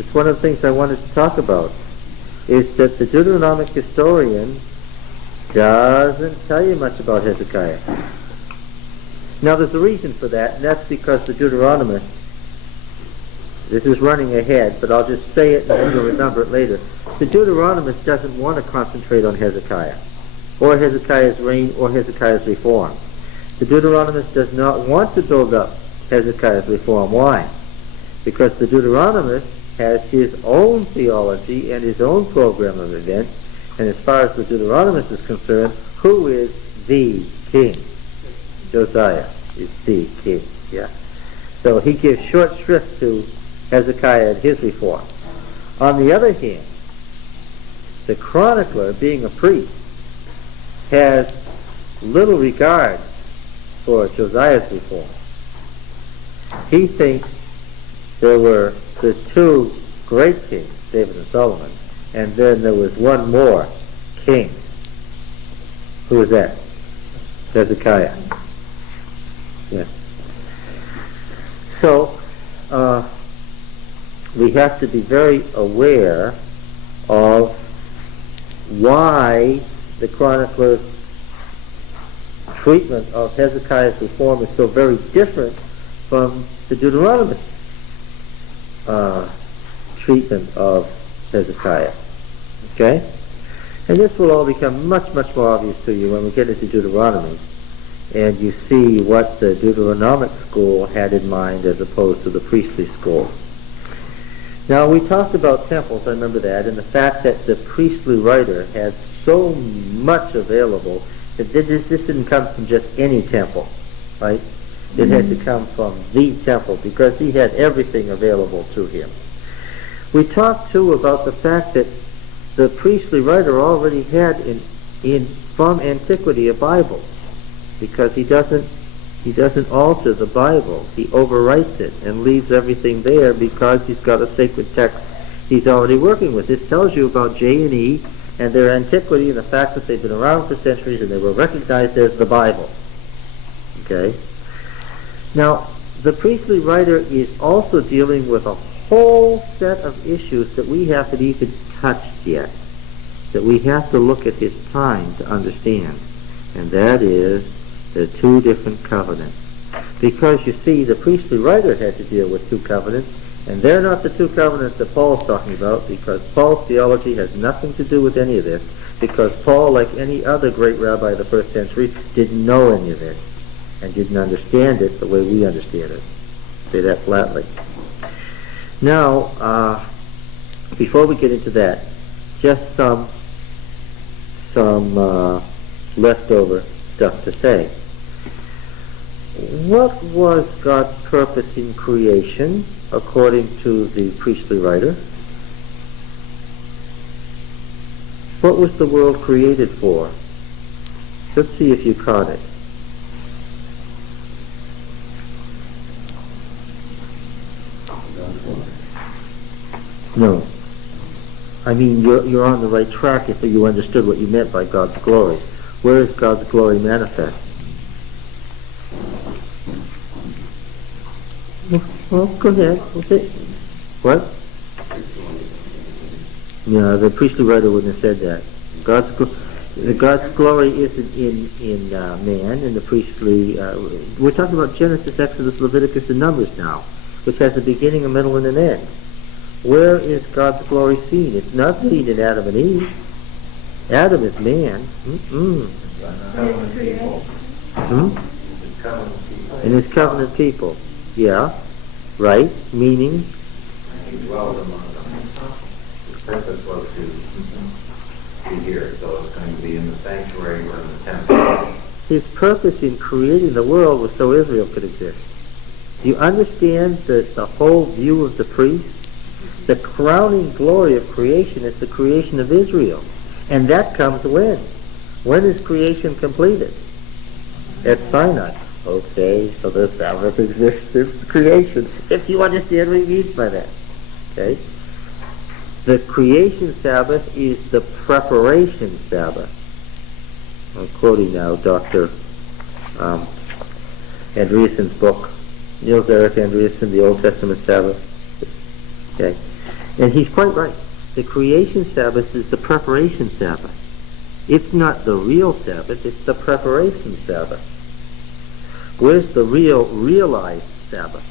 It's one of the things I wanted to talk about, is that the Deuteronomic historian doesn't tell you much about Hezekiah. Now there's a reason for that, and that's because the Deuteronomist, this is running ahead, but I'll just say it and you'll remember it later. The Deuteronomist doesn't want to concentrate on Hezekiah, or Hezekiah's reign, or Hezekiah's reform. The Deuteronomist does not want to build up Hezekiah's reform. Why? Because the Deuteronomist has his own theology and his own program of events, and as far as the Deuteronomist is concerned, who is the king? Josiah is the king. Yeah. So he gives short shrift to Hezekiah and his reform. On the other hand, the chronicler, being a priest, has little regard for Josiah's reform. He thinks there were the two great kings, David and Solomon, and then there was one more king. Who was that? Hezekiah. Yeah. So, we have to be very aware of why the chronicler's treatment of Hezekiah's reform is so very different from the Deuteronomist treatment of Hezekiah. Okay? And this will all become much, much more obvious to you when we get into Deuteronomy, and you see what the Deuteronomic school had in mind as opposed to the priestly school. Now, we talked about temples, I remember that, and the fact that the priestly writer had so much available that this didn't come from just any temple, right? It had to come from the temple because he had everything available to him. We talked, too, about the fact that the priestly writer already had from antiquity a Bible, because he doesn't alter the Bible. He overwrites it and leaves everything there because he's got a sacred text he's already working with. This tells you about J&E and their antiquity and the fact that they've been around for centuries and they were recognized as the Bible. Okay? Now, the priestly writer is also dealing with a whole set of issues that we haven't even touched yet, that we have to look at his time to understand, and that is the two different covenants. Because, you see, the priestly writer had to deal with two covenants, and they're not the two covenants that Paul's talking about, because Paul's theology has nothing to do with any of this, because Paul, like any other great rabbi of the first century, didn't know any of it, and didn't understand it the way we understand it. Say that flatly. Now, before we get into that, just some leftover stuff to say. What was God's purpose in creation, according to the priestly writer? What was the world created for? Let's see if you caught it. No. I mean, you're on the right track if you understood what you meant by God's glory. Where is God's glory manifest? Well, go ahead. Okay. What? Yeah, the priestly writer wouldn't have said that. God's glory isn't in man, in the priestly... we're talking about Genesis, Exodus, Leviticus, and Numbers now, which has a beginning, a middle, and an end. Where is God's glory seen? It's not seen in Adam and Eve. Adam is man. In his covenant people. Yeah. Right. Meaning? He dwelled among them. His purpose was to be here. So it's going to be in the sanctuary or in the temple. His purpose in creating the world was so Israel could exist. Do you understand the whole view of the priest? The crowning glory of creation is the creation of Israel. And that comes when? When is creation completed? At Sinai. Okay, so the Sabbath exists as creation, if you understand what he means by that. Okay? The creation Sabbath is the preparation Sabbath. I'm quoting now Dr. Andreassen's book, Niels Erik Andreassen, The Old Testament Sabbath. Okay. And he's quite right. The creation Sabbath is the preparation Sabbath. It's not the real Sabbath, it's the preparation Sabbath. Where's the realized Sabbath?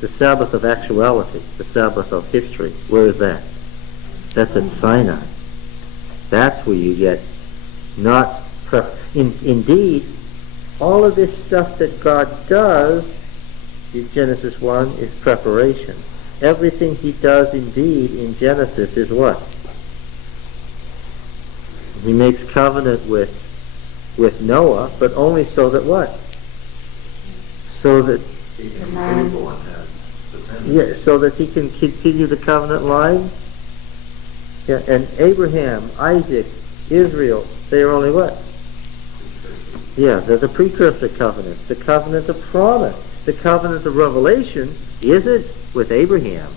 The Sabbath of actuality, the Sabbath of history. Where is that? That's at Sinai. That's where you get not indeed, all of this stuff that God does in Genesis 1 is preparation. Everything he does indeed in Genesis is what? He makes covenant with Noah, but only so that what? So that so that he can continue the covenant line. Yeah, and Abraham, Isaac, Israel, they are only what? Yeah, they're the precursor covenants, the covenant of promise, the covenant of revelation isn't with Abraham,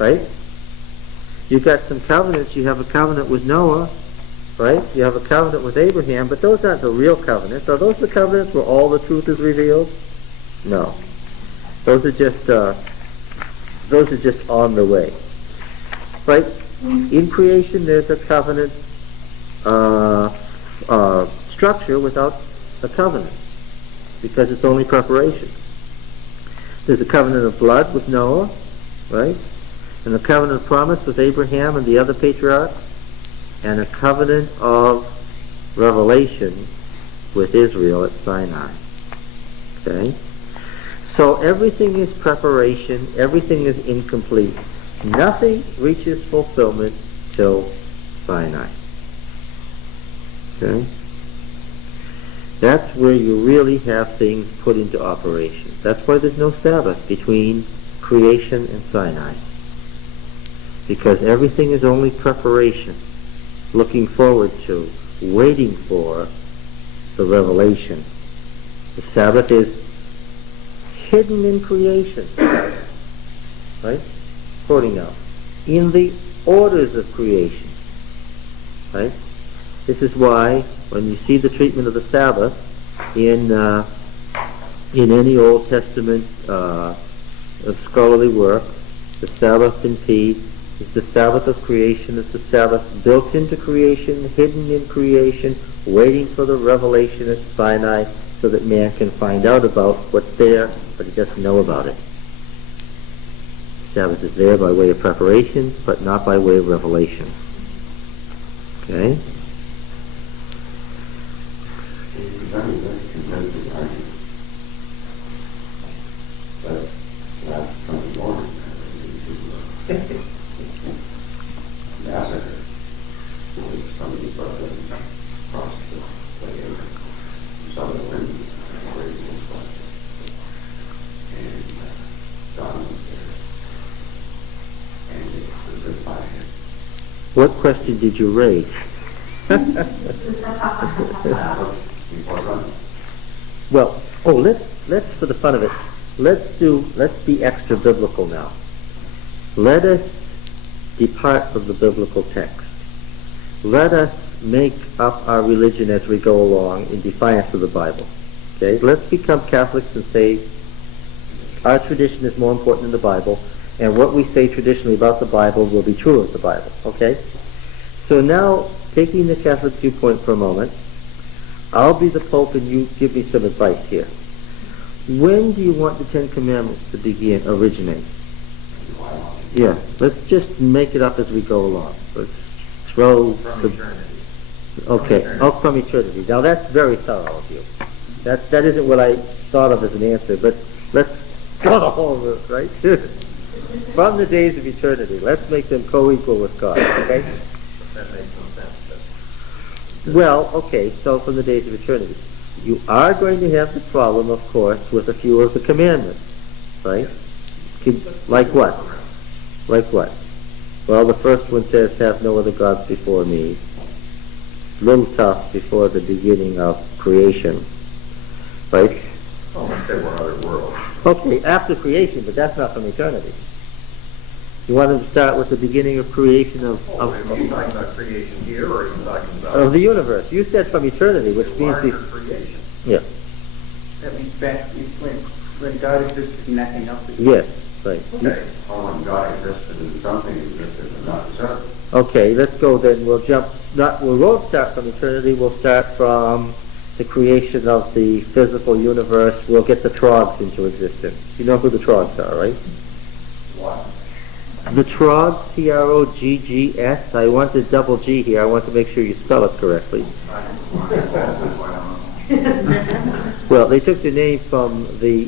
right? You've got some covenants. You have a covenant with Noah, right? You have a covenant with Abraham, but those aren't the real covenants. Are those the covenants where all the truth is revealed? No, those are just on the way, right? In creation, there's a covenant structure without a covenant, because it's only preparation. There's a covenant of blood with Noah, right? And a covenant of promise with Abraham and the other patriarchs, and a covenant of revelation with Israel at Sinai. Okay? So everything is preparation, everything is incomplete. Nothing reaches fulfillment till Sinai. Okay? That's where you really have things put into operation. That's why there's no Sabbath between creation and Sinai. Because everything is only preparation, looking forward to, waiting for the revelation. The Sabbath is hidden in creation. Right? Quoting now. In the orders of creation. Right? This is why when you see the treatment of the Sabbath in any Old Testament scholarly work, the Sabbath indeed is the Sabbath of creation. It's the Sabbath built into creation, hidden in creation, waiting for the revelation at Sinai so that man can find out about what's there, but he doesn't know about it. Sabbath is there by way of preparation, but not by way of revelation. Okay? What question did you raise? Well, let's for the fun of it, let's be extra biblical now. Let us depart from the biblical text. Let us make up our religion as we go along in defiance of the Bible. Okay? Let's become Catholics and say our tradition is more important than the Bible, and what we say traditionally about the Bible will be true of the Bible. Okay? So now, taking the Catholic viewpoint for a moment, I'll be the Pope and you give me some advice here. When do you want the Ten Commandments to originate? Yeah, let's just make it up as we go along. Let's throw From eternity. Okay, from eternity. Now that's very thorough of you. That isn't what I thought of as an answer, but let's go the whole route, right? From the days of eternity, let's make them co-equal with God, okay? That makes no sense. Well, okay, so from the days of eternity. You are going to have the problem, of course, with a few of the commandments, right? Like what? Like what? Well, the first one says, have no other gods before me. Little tough before the beginning of creation, right? Oh, if there were other worlds. Okay, after creation, but that's not from eternity. You want to start with the beginning of creation of Are you talking about creation here, or are you talking about of the universe? You said from eternity, which means larger creation? Yeah. That means back when God existed and nothing else existed. Yes. Right. Okay. Oh, when God existed. existed and something existed and not certain. Okay, let's go then. We won't start from eternity. We'll start from the creation of the physical universe. We'll get the trogs into existence. You know who the trogs are, right? What? The trogs, Troggs. I want the double G here. I want to make sure you spell it correctly. Well, they took the name from the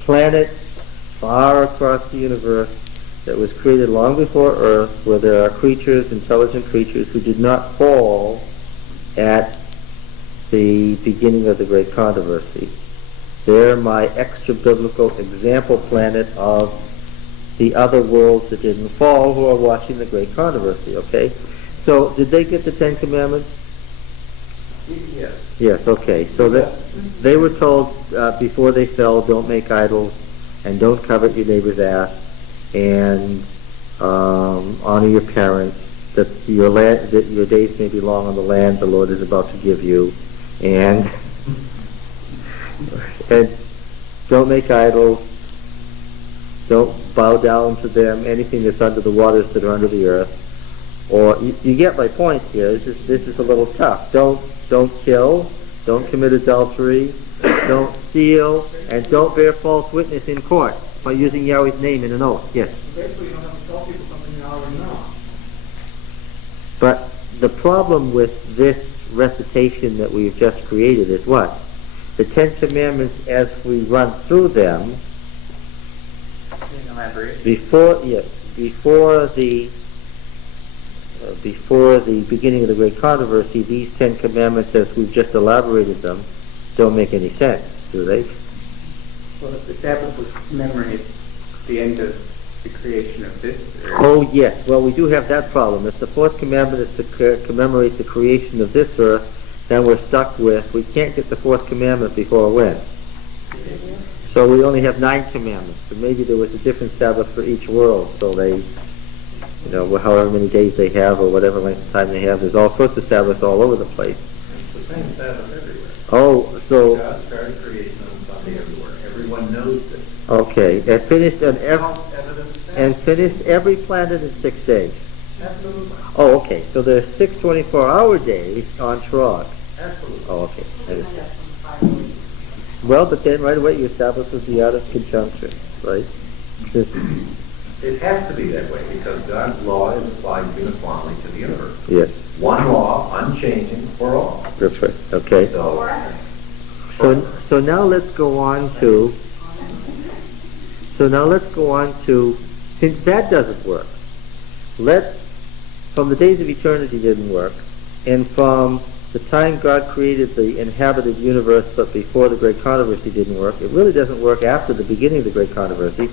planet far across the universe that was created long before Earth, where there are creatures, intelligent creatures, who did not fall at the beginning of the Great Controversy. They're my extra-biblical example planet of the other worlds that didn't fall, who are watching the Great Controversy, okay? So, did they get the Ten Commandments? Yes. Yes, okay. So they were told before they fell, don't make idols, and don't covet your neighbor's ass, and honor your parents, that your days may be long on the land the Lord is about to give you, and don't make idols, don't bow down to them, anything that's under the waters that are under the earth. Or you get my point here. This is a little tough. Don't kill, don't commit adultery, don't steal, and don't bear false witness in court by using Yahweh's name in an oath. Yes. Basically, you don't have to tell people something you already know. But the problem with this recitation that we've just created is what? The Ten Commandments, as we run through them, before the beginning of the Great Controversy, these Ten Commandments, as we've just elaborated them, don't make any sense, do they? Well, if the Sabbath was commemorated the end of the creation of this earth. Oh, yes. Well, we do have that problem. If the fourth commandment is to commemorate the creation of this earth, then we're stuck with, we can't get the fourth commandment before when? So we only have 9 commandments. So maybe there was a different Sabbath for each world, so they, however many days they have or whatever length of time they have, there's all sorts of Sabbaths all over the place. It's the same Sabbath everywhere. Oh, so... God started creation on Sunday everywhere. Everyone knows this. Okay, and finished every planet in 6 days. Absolutely. Oh, okay. So there's 6 24-hour days on Trog. Absolutely. Oh, okay. Well, but then right away your Sabbath would be out of conjunction, right? It has to be that way because God's law is applied uniformly to the universe. Yes. One law, unchanging for all. That's right. Okay. So now let's go on to. Since that doesn't work, from the days of eternity didn't work, and from the time God created the inhabited universe, but before the Great Controversy didn't work, it really doesn't work after the beginning of the Great Controversy.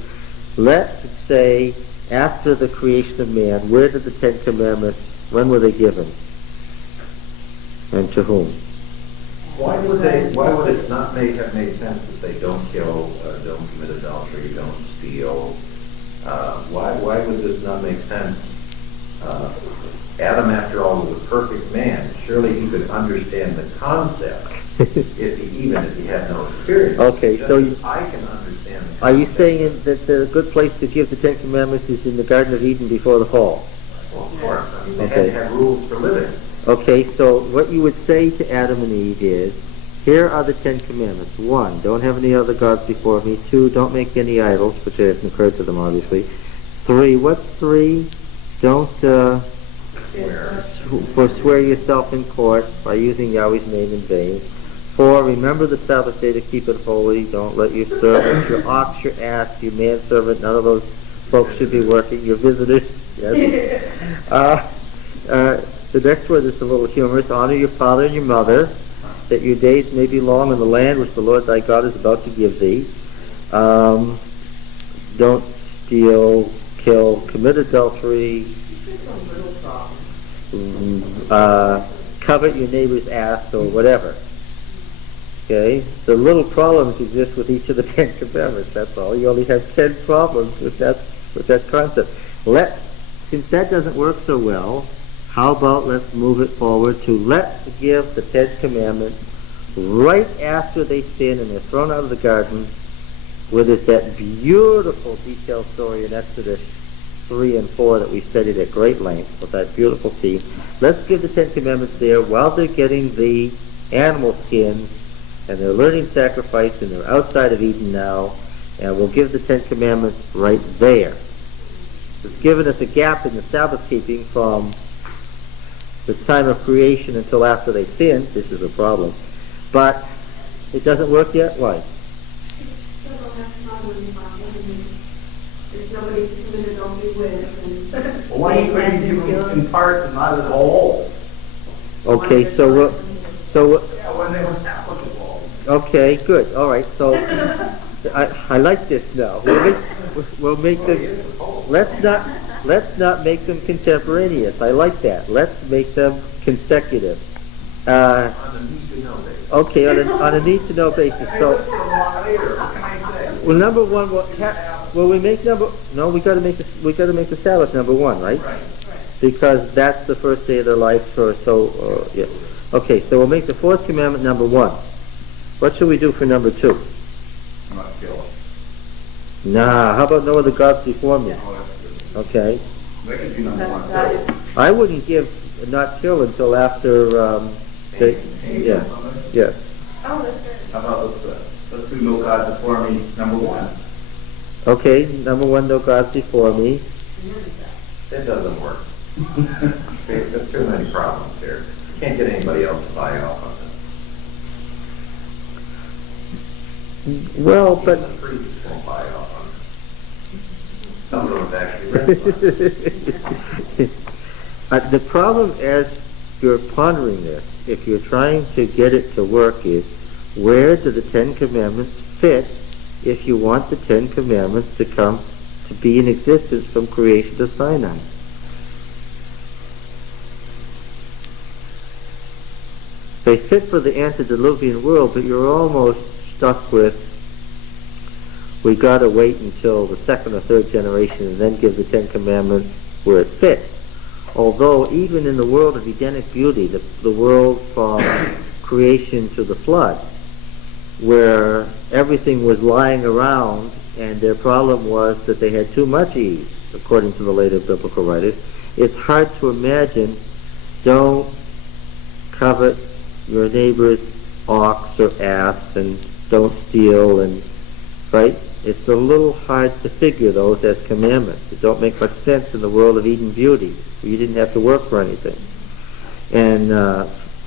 Let's say after the creation of man, where did the Ten Commandments, when were they given? And to whom? Why would it not have made sense that they don't kill, don't commit adultery, don't steal? Why would this not make sense? Adam, after all, was a perfect man. Surely he could understand the concept if he had no experience. Okay, so I can understand the concept. Are you saying that the good place to give the Ten Commandments is in the Garden of Eden before the fall? Well, of course. I mean, they had to have rules for living. Okay, so what you would say to Adam and Eve is, here are the Ten Commandments. 1, don't have any other gods before me. 2, don't make any idols, which hasn't occurred to them, obviously. 3, what's 3? Don't forswear yourself in court by using Yahweh's name in vain. 4, remember the Sabbath day to keep it holy. Don't let your servant, your ox, your ass, your manservant, none of those folks should be working. Your visitors. Yes. The next one is a little humorous. Honor your father and your mother, that your days may be long in the land which the Lord thy God is about to give thee. Don't steal, kill, commit adultery, covet your neighbor's ass or whatever. Okay? The little problems exist with each of the 10 commandments, that's all. You only have 10 problems with that concept. Since that doesn't work so well, how about let's move it forward to let's give the 10 commandments right after they sin and they're thrown out of the garden, where there's that beautiful detailed story in Exodus 3 and 4 that we studied at great length with that beautiful scene. Let's give the Ten Commandments there while they're getting the animal skins and they're learning sacrifice and they're outside of Eden now, and we'll give the Ten Commandments right there. It's given us a gap in the Sabbath keeping from the time of creation until after they sinned. This is a problem. But it doesn't work yet? Why? There's nobody to commit adultery with. Well, why do you give them in part and not as a whole? Okay, so Yeah, when they were applicable. okay, good. All right, so I like this now. We'll make them. Let's not make them contemporaneous. I like that. Let's make them consecutive. On a need-to-know basis. Okay, on a need-to-know basis. So, well, number one, we make number. No, we got to make the Sabbath number one, right? Right. Because that's the first day of their life. Yeah. Okay, so we'll make the fourth commandment number one. What should we do for number two? Not kill it. Nah, how about no other gods before me? Oh, that's good. Okay. That could be number one, too. I wouldn't give not kill until after yeah. Yes. Oh, that's good. How about let's do no God before me, number one. Okay, number one, no gods before me. That doesn't work. There's too many problems here. You can't get anybody else to buy off on this. Well, but Even the priests won't buy off on it. Some of them have actually read the problem as you're pondering this, if you're trying to get it to work, is where do the Ten Commandments fit if you want the Ten Commandments to come to be in existence from creation to Sinai? They fit for the antediluvian world, but you're almost stuck with, we got to wait until the second or third generation and then give the Ten Commandments where it fits. Although even in the world of Edenic beauty, the world from creation to the flood, where everything was lying around and their problem was that they had too much ease, according to the later biblical writers, it's hard to imagine, don't covet your neighbor's ox or ass and don't steal, and right? It's a little hard to figure those as commandments. It don't make much sense in the world of Eden beauty, where you didn't have to work for anything. And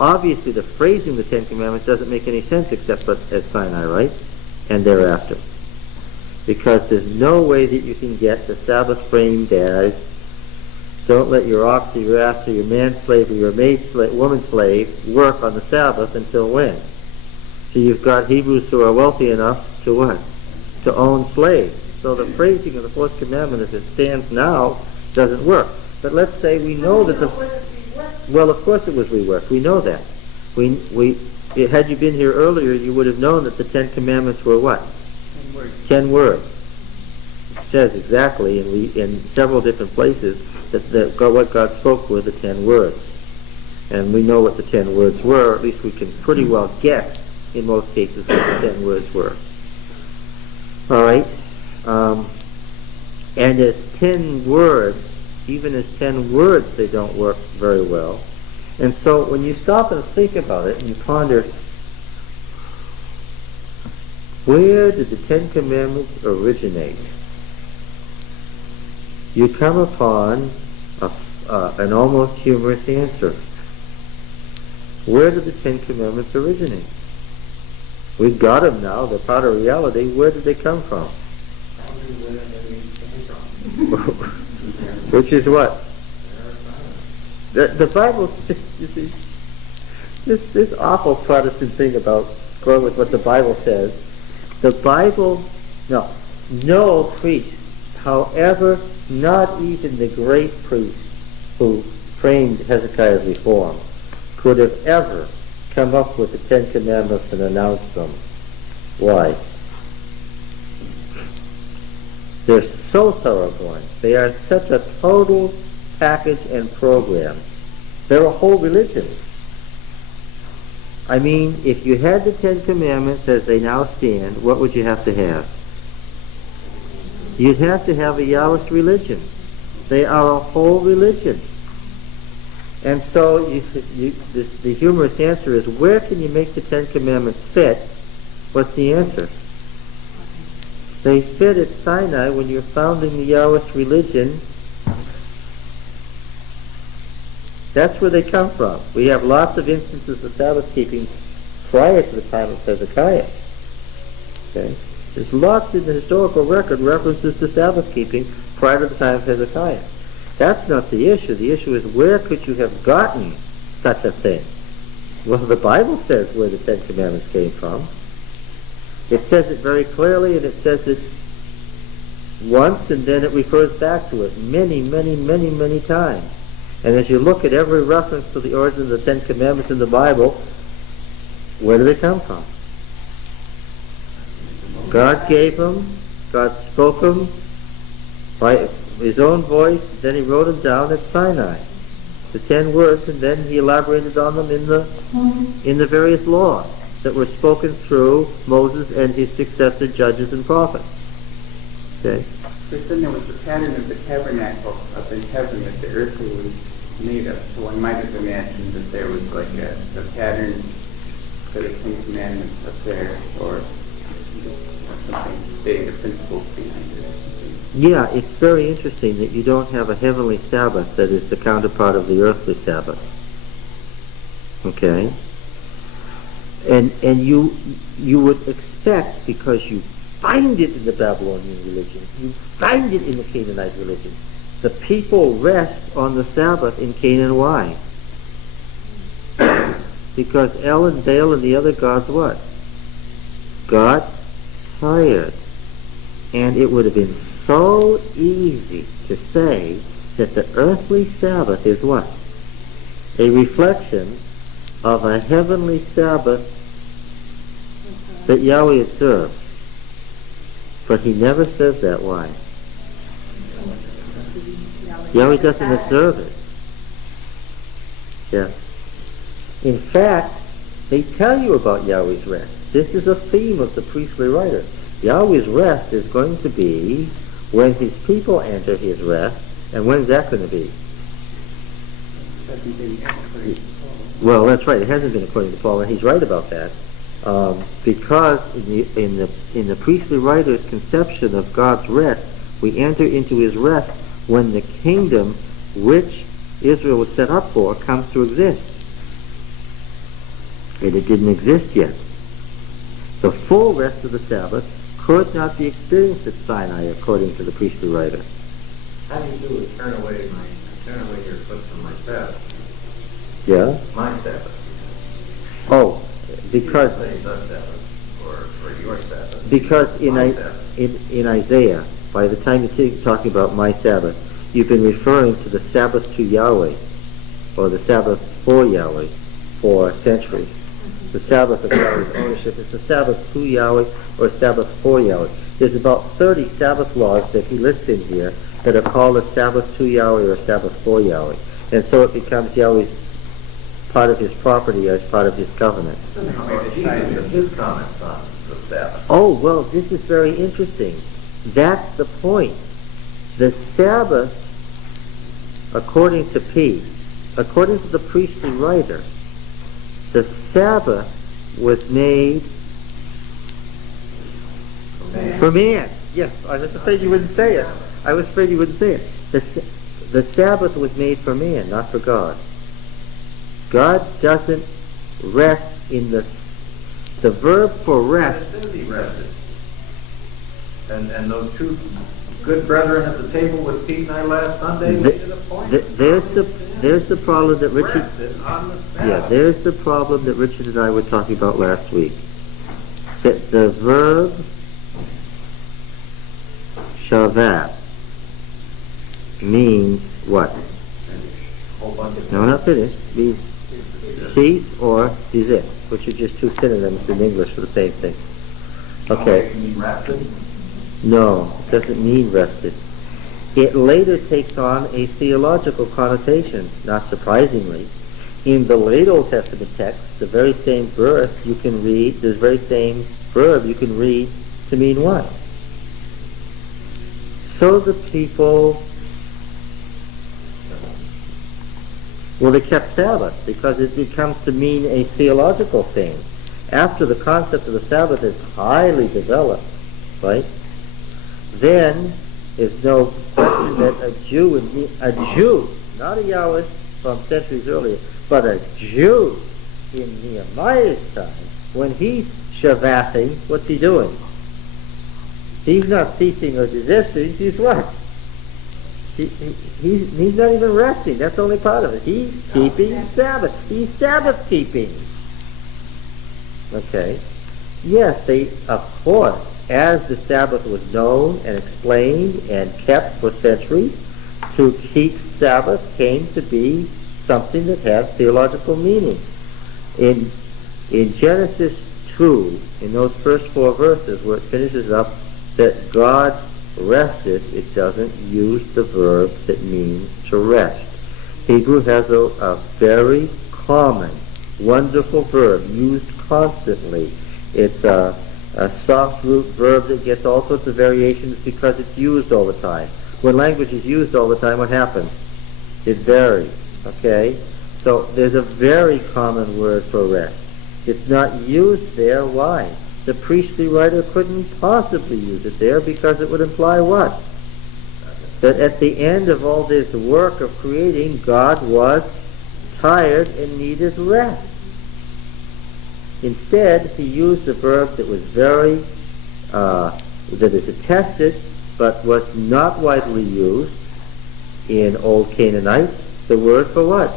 obviously the phrasing of the Ten Commandments doesn't make any sense except at Sinai, right? And thereafter. Because there's no way that you can get the Sabbath framed as, don't let your ox or your ass or your man slave or your maid slave, woman slave work on the Sabbath until when? So you've got Hebrews who are wealthy enough to what? To own slaves. So the phrasing of the fourth commandment as it stands now doesn't work. But let's say we know that well, of course it was reworked. We know that. Had you been here earlier, you would have known that the Ten Commandments were what? 10 words. It says exactly in several different places that what God spoke were the 10 words. And we know what the 10 words were, or at least we can pretty well guess in most cases what the 10 words were. All right? And as 10 words, even as 10 words, they don't work very well. And so when you stop and think about it and you ponder, where did the Ten Commandments originate? You come upon an almost humorous answer. Where did the Ten Commandments originate? We've got them now. They're part of reality. Where did they come from? Which is what? The Bible, you see, this awful Protestant thing about going with what the Bible says. The Bible, no priest, however, not even the great priest who framed Hezekiah's reform, could have ever come up with the Ten Commandments and announced them. Why? They're so thoroughgoing. They are such a total package and program. They're a whole religion. I mean, if you had the Ten Commandments as they now stand, what would you have to have? You'd have to have a Yahwist religion. They are a whole religion. And so the humorous answer is, where can you make the Ten Commandments fit? What's the answer? They fit at Sinai when you're founding the Yahwist religion. That's where they come from. We have lots of instances of Sabbath keeping prior to the time of Hezekiah. Okay? There's lots in the historical record references to Sabbath keeping prior to the time of Hezekiah. That's not the issue. The issue is, where could you have gotten such a thing? Well, the Bible says where the Ten Commandments came from. It says it very clearly, and it says it once, and then it refers back to it many, many, many, many times. And as you look at every reference to the origin of the Ten Commandments in the Bible, where do they come from? God gave them, God spoke them by his own voice, then he wrote them down at Sinai, the 10 words, and then he elaborated on them in the various laws that were spoken through Moses and his successor judges and prophets. Okay? But then there was the pattern of the tabernacle up in heaven that the earthly was made of. So one might have imagined that there was like a pattern for the Ten Commandments up there, or something, stating the principles behind it. Yeah, it's very interesting that you don't have a heavenly Sabbath that is the counterpart of the earthly Sabbath. Okay? And you would expect, because you find it in the Babylonian religion, you find it in the Canaanite religion, the people rest on the Sabbath in Canaan. Why? Because El and Baal and the other gods what? Got tired. And it would have been so easy to say that the earthly Sabbath is what? A reflection of a heavenly Sabbath that Yahweh observes. But he never says that. Why? Yahweh doesn't observe it. Yeah. In fact, they tell you about Yahweh's rest. This is a theme of the priestly writer. Yahweh's rest is going to be when his people enter his rest. And when's that going to be? Well, that's right. It hasn't been according to Paul, and he's right about that. Because in the priestly writer's conception of God's rest, we enter into his rest when the kingdom which Israel was set up for comes to exist. And it didn't exist yet. The full rest of the Sabbath could not be experienced at Sinai, according to the priestly writer. How do you do it? Turn away your foot from my Sabbath. Yeah? My Sabbath. Oh, because You say the Sabbath, or your Sabbath. because My Sabbath. in Isaiah, by the time you're talking about my Sabbath, you've been referring to the Sabbath to Yahweh, or the Sabbath for Yahweh, for centuries. The Sabbath of Yahweh's ownership is the Sabbath to Yahweh or Sabbath for Yahweh. There's about 30 Sabbath laws that he lists in here that are called a Sabbath to Yahweh or Sabbath for Yahweh. And so it becomes Yahweh's part of his property as part of his covenant. His comments on the Sabbath. Oh, well, this is very interesting. That's the point. The Sabbath, according to the priestly writer, the Sabbath was made for man. Yes, I was afraid you wouldn't say it. The Sabbath was made for man, not for God. God doesn't rest in the verb for rest. It says he rested. And those two good brethren at the table with Pete and I last Sunday made it a point. There's the problem that Richard. Rested on the Sabbath. Yeah, there's the problem that Richard and I were talking about last week. That the verb shavat means what? Whole bunch of No, not finished. Means cease or desist, which are just two synonyms in English for the same thing. Okay. You mean rested? No, it doesn't mean rested. It later takes on a theological connotation, not surprisingly. In the late Old Testament text, the very same verse you can read, the very same verb you can read to mean what? so the people, well, they kept Sabbath because it becomes to mean a theological thing. After the concept of the Sabbath is highly developed, right, then there's no question that a Jew, not a Yahwist from centuries earlier, but a Jew in Nehemiah's time, when he's Shabbathing, what's he doing? He's not ceasing or desisting, he's what? He's not even resting, that's only part of it. He's keeping Sabbath. He's Sabbath keeping. Okay. Yes, they, of course, as the Sabbath was known and explained and kept for centuries, to keep Sabbath came to be something that had theological meaning. In Genesis 2, in those first 4 verses where it finishes up that God rested, it doesn't use the verb that means to rest. Hebrew has a very common, wonderful verb used constantly. It's a soft root verb that gets all sorts of variations because it's used all the time. When language is used all the time, what happens? It varies, okay? So there's a very common word for rest. It's not used there. Why? The priestly writer couldn't possibly use it there because it would imply what? That at the end of all this work of creating, God was tired and needed rest. Instead, he used a verb that was very, that is attested, but was not widely used in Old Canaanite, the word for what?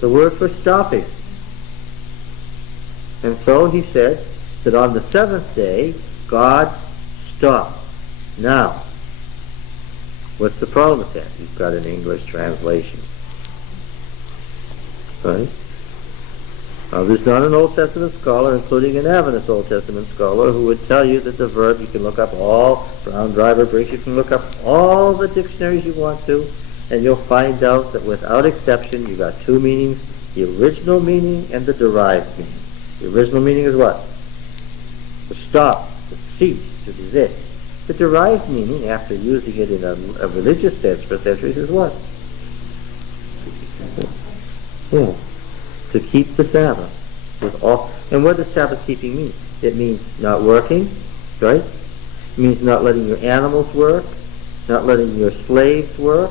The word for stopping. And so he said that on the 7th day, God stopped. Now, what's the problem with that? You've got an English translation. Right? Now, there's not an Old Testament scholar, including an Adventist Old Testament scholar, who would tell you that the verb, you can look up all, Brown Driver Briggs, you can look up all the dictionaries you want to, and you'll find out that without exception, you've got 2 meanings, the original meaning and the derived meaning. The original meaning is what? To stop, to cease, to desist. The derived meaning, after using it in a religious sense for centuries, is what? Yeah. To keep the Sabbath. With all, and what does Sabbath keeping mean? It means not working, right? It means not letting your animals work, not letting your slaves work.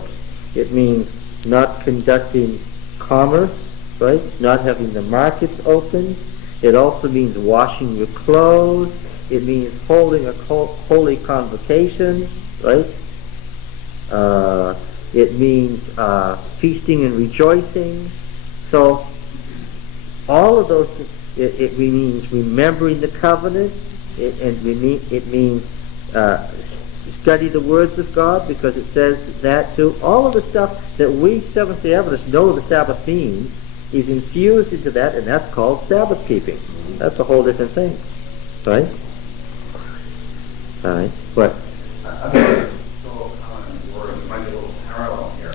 It means not conducting commerce, right? Not having the markets open. It also means washing your clothes. It means holding a holy convocation, right? It means feasting and rejoicing. So all of those, it means remembering the covenant. It means study the words of God, because it says that too. All of the stuff that we Seventh-day Adventists know the Sabbath means is infused into that, and that's called Sabbath keeping. That's a whole different thing, right? All right. What? So, word might be a little parallel here.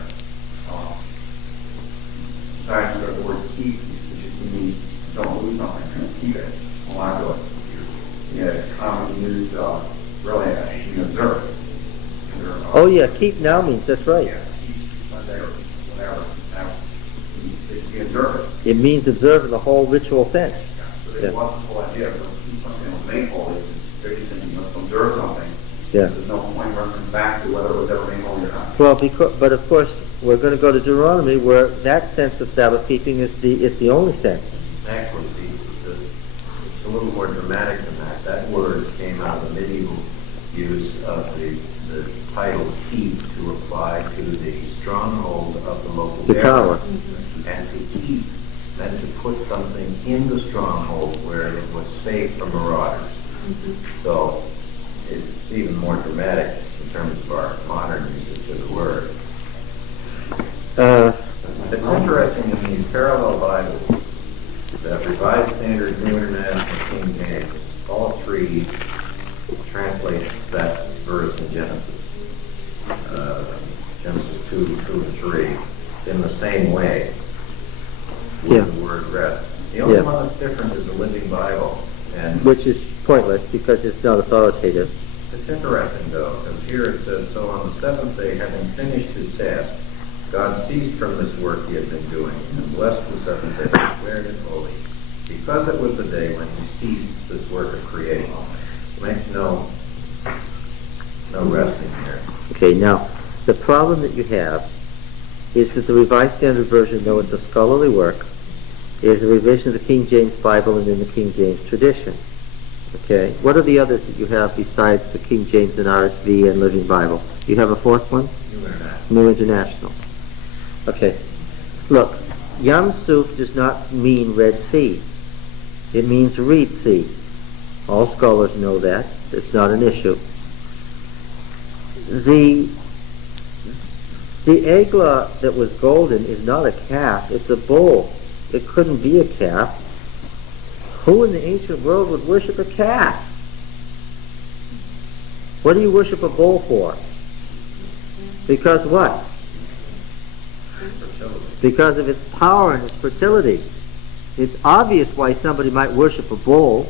Sometimes the word keep, which just means don't lose something, keep it, hold on to it. Yeah, it's commonly used, really, you observe. Oh yeah, keep now means, that's right. Yeah, keep Sunday or whatever. You observe it. It means observe in the whole ritual sense. So there's one whole idea of keep something made holy. They're just saying you must observe something. Yeah. There's no point reference back to whether it was ever made holy or not. Well, but of course, we're going to go to Deuteronomy, where that sense of Sabbath keeping is the only sense. Actually, it's a little more dramatic than that. That word came out of the medieval use of the title keep to apply to the stronghold of the local The tower. And to keep meant to put something in the stronghold where it was safe from marauders. So it's even more dramatic in terms of our modern usage of the word. It's interesting in these parallel Bibles that Revised Standard, New International, King James, all 3 translate that verse in Genesis. Genesis 2 and 3 in the same way with the word rest. The only one that's different is the Living Bible, and Which is pointless because it's not authoritative. It's interesting, though, because here it says, so on the seventh day, having finished his task, God ceased from this work he had been doing, and blessed the seventh day, and declared it holy, because it was the day when he ceased this work of creation. Makes no resting here. Okay, now, the problem that you have is that the Revised Standard Version, though it's a scholarly work, is a revision of the King James Bible and in the King James tradition. Okay, what are the others that you have besides the King James and RSV and Living Bible? You have a fourth one? New International. Okay, look, Yam Suf does not mean Red Sea. It means Reed Sea. All scholars know that. It's not an issue. The eglah that was golden is not a calf, it's a bull. It couldn't be a calf. Who in the ancient world would worship a calf? What do you worship a bull for? Because what? Because of its power and its fertility. It's obvious why somebody might worship a bull,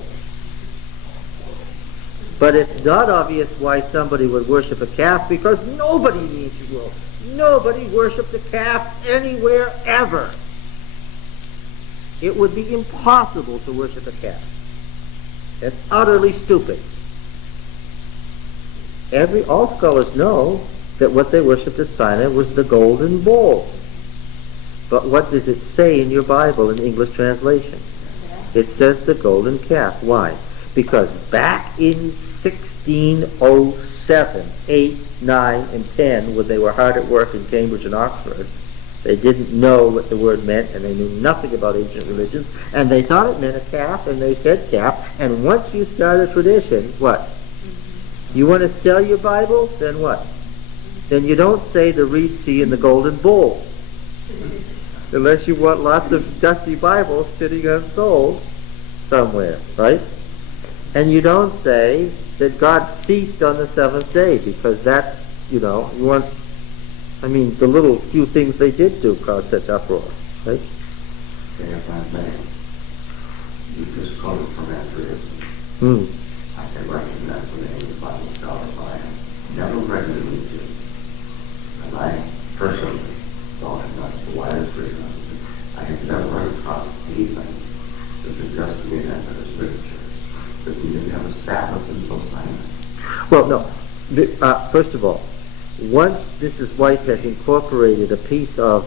but it's not obvious why somebody would worship a calf, because nobody in the ancient world, nobody worshipped a calf anywhere ever. It would be impossible to worship a calf. It's utterly stupid. All scholars know that what they worshipped at Sinai was the golden bull. But what does it say in your Bible in English translation? It says the golden calf. Why? Because back in 1607, 8, 9, and 10, when they were hard at work in Cambridge and Oxford, they didn't know what the word meant, and they knew nothing about ancient religions, and they thought it meant a calf, and they said calf, and once you start a tradition, what? You want to sell your Bible? Then what? Then you don't say the Reed Sea and the golden bull. Unless you want lots of dusty Bibles sitting unsold somewhere, right? And you don't say that God ceased on the seventh day, because that's, you want, the little few things they did do caused such uproar, right? If I may, you just quoted from Andreas. I can recognize the name of the Bible scholar, but I have never regularly to. And I personally thought it not the widest reason. I have never run across anything that suggests to me that in this literature that we didn't have a Sabbath until Sinai. Well, no. First of all, once Mrs. White has incorporated a piece of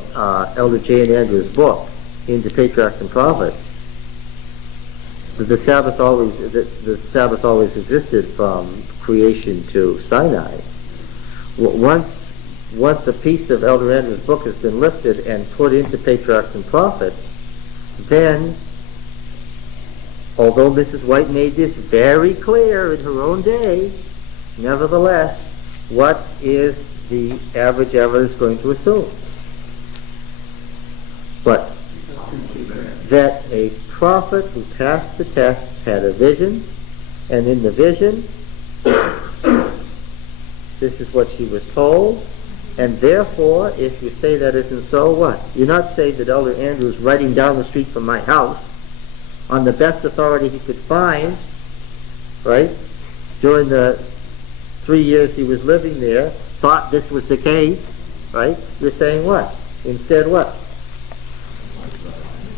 Elder J. and Andrew's book into Patriarchs and Prophets, the Sabbath always existed from creation to Sinai. Once a piece of Elder Andrew's book has been lifted and put into Patriarchs and Prophets, then, although Mrs. White made this very clear in her own day, nevertheless, what is the average evidence going to assume? What? That a prophet who passed the test had a vision, and in the vision, this is what she was told, and therefore, if you say that isn't so, what? You're not saying that Elder Andrew is writing down the street from my house on the best authority he could find, right? During the 3 years he was living there, thought this was the case, right? You're saying what? Instead what?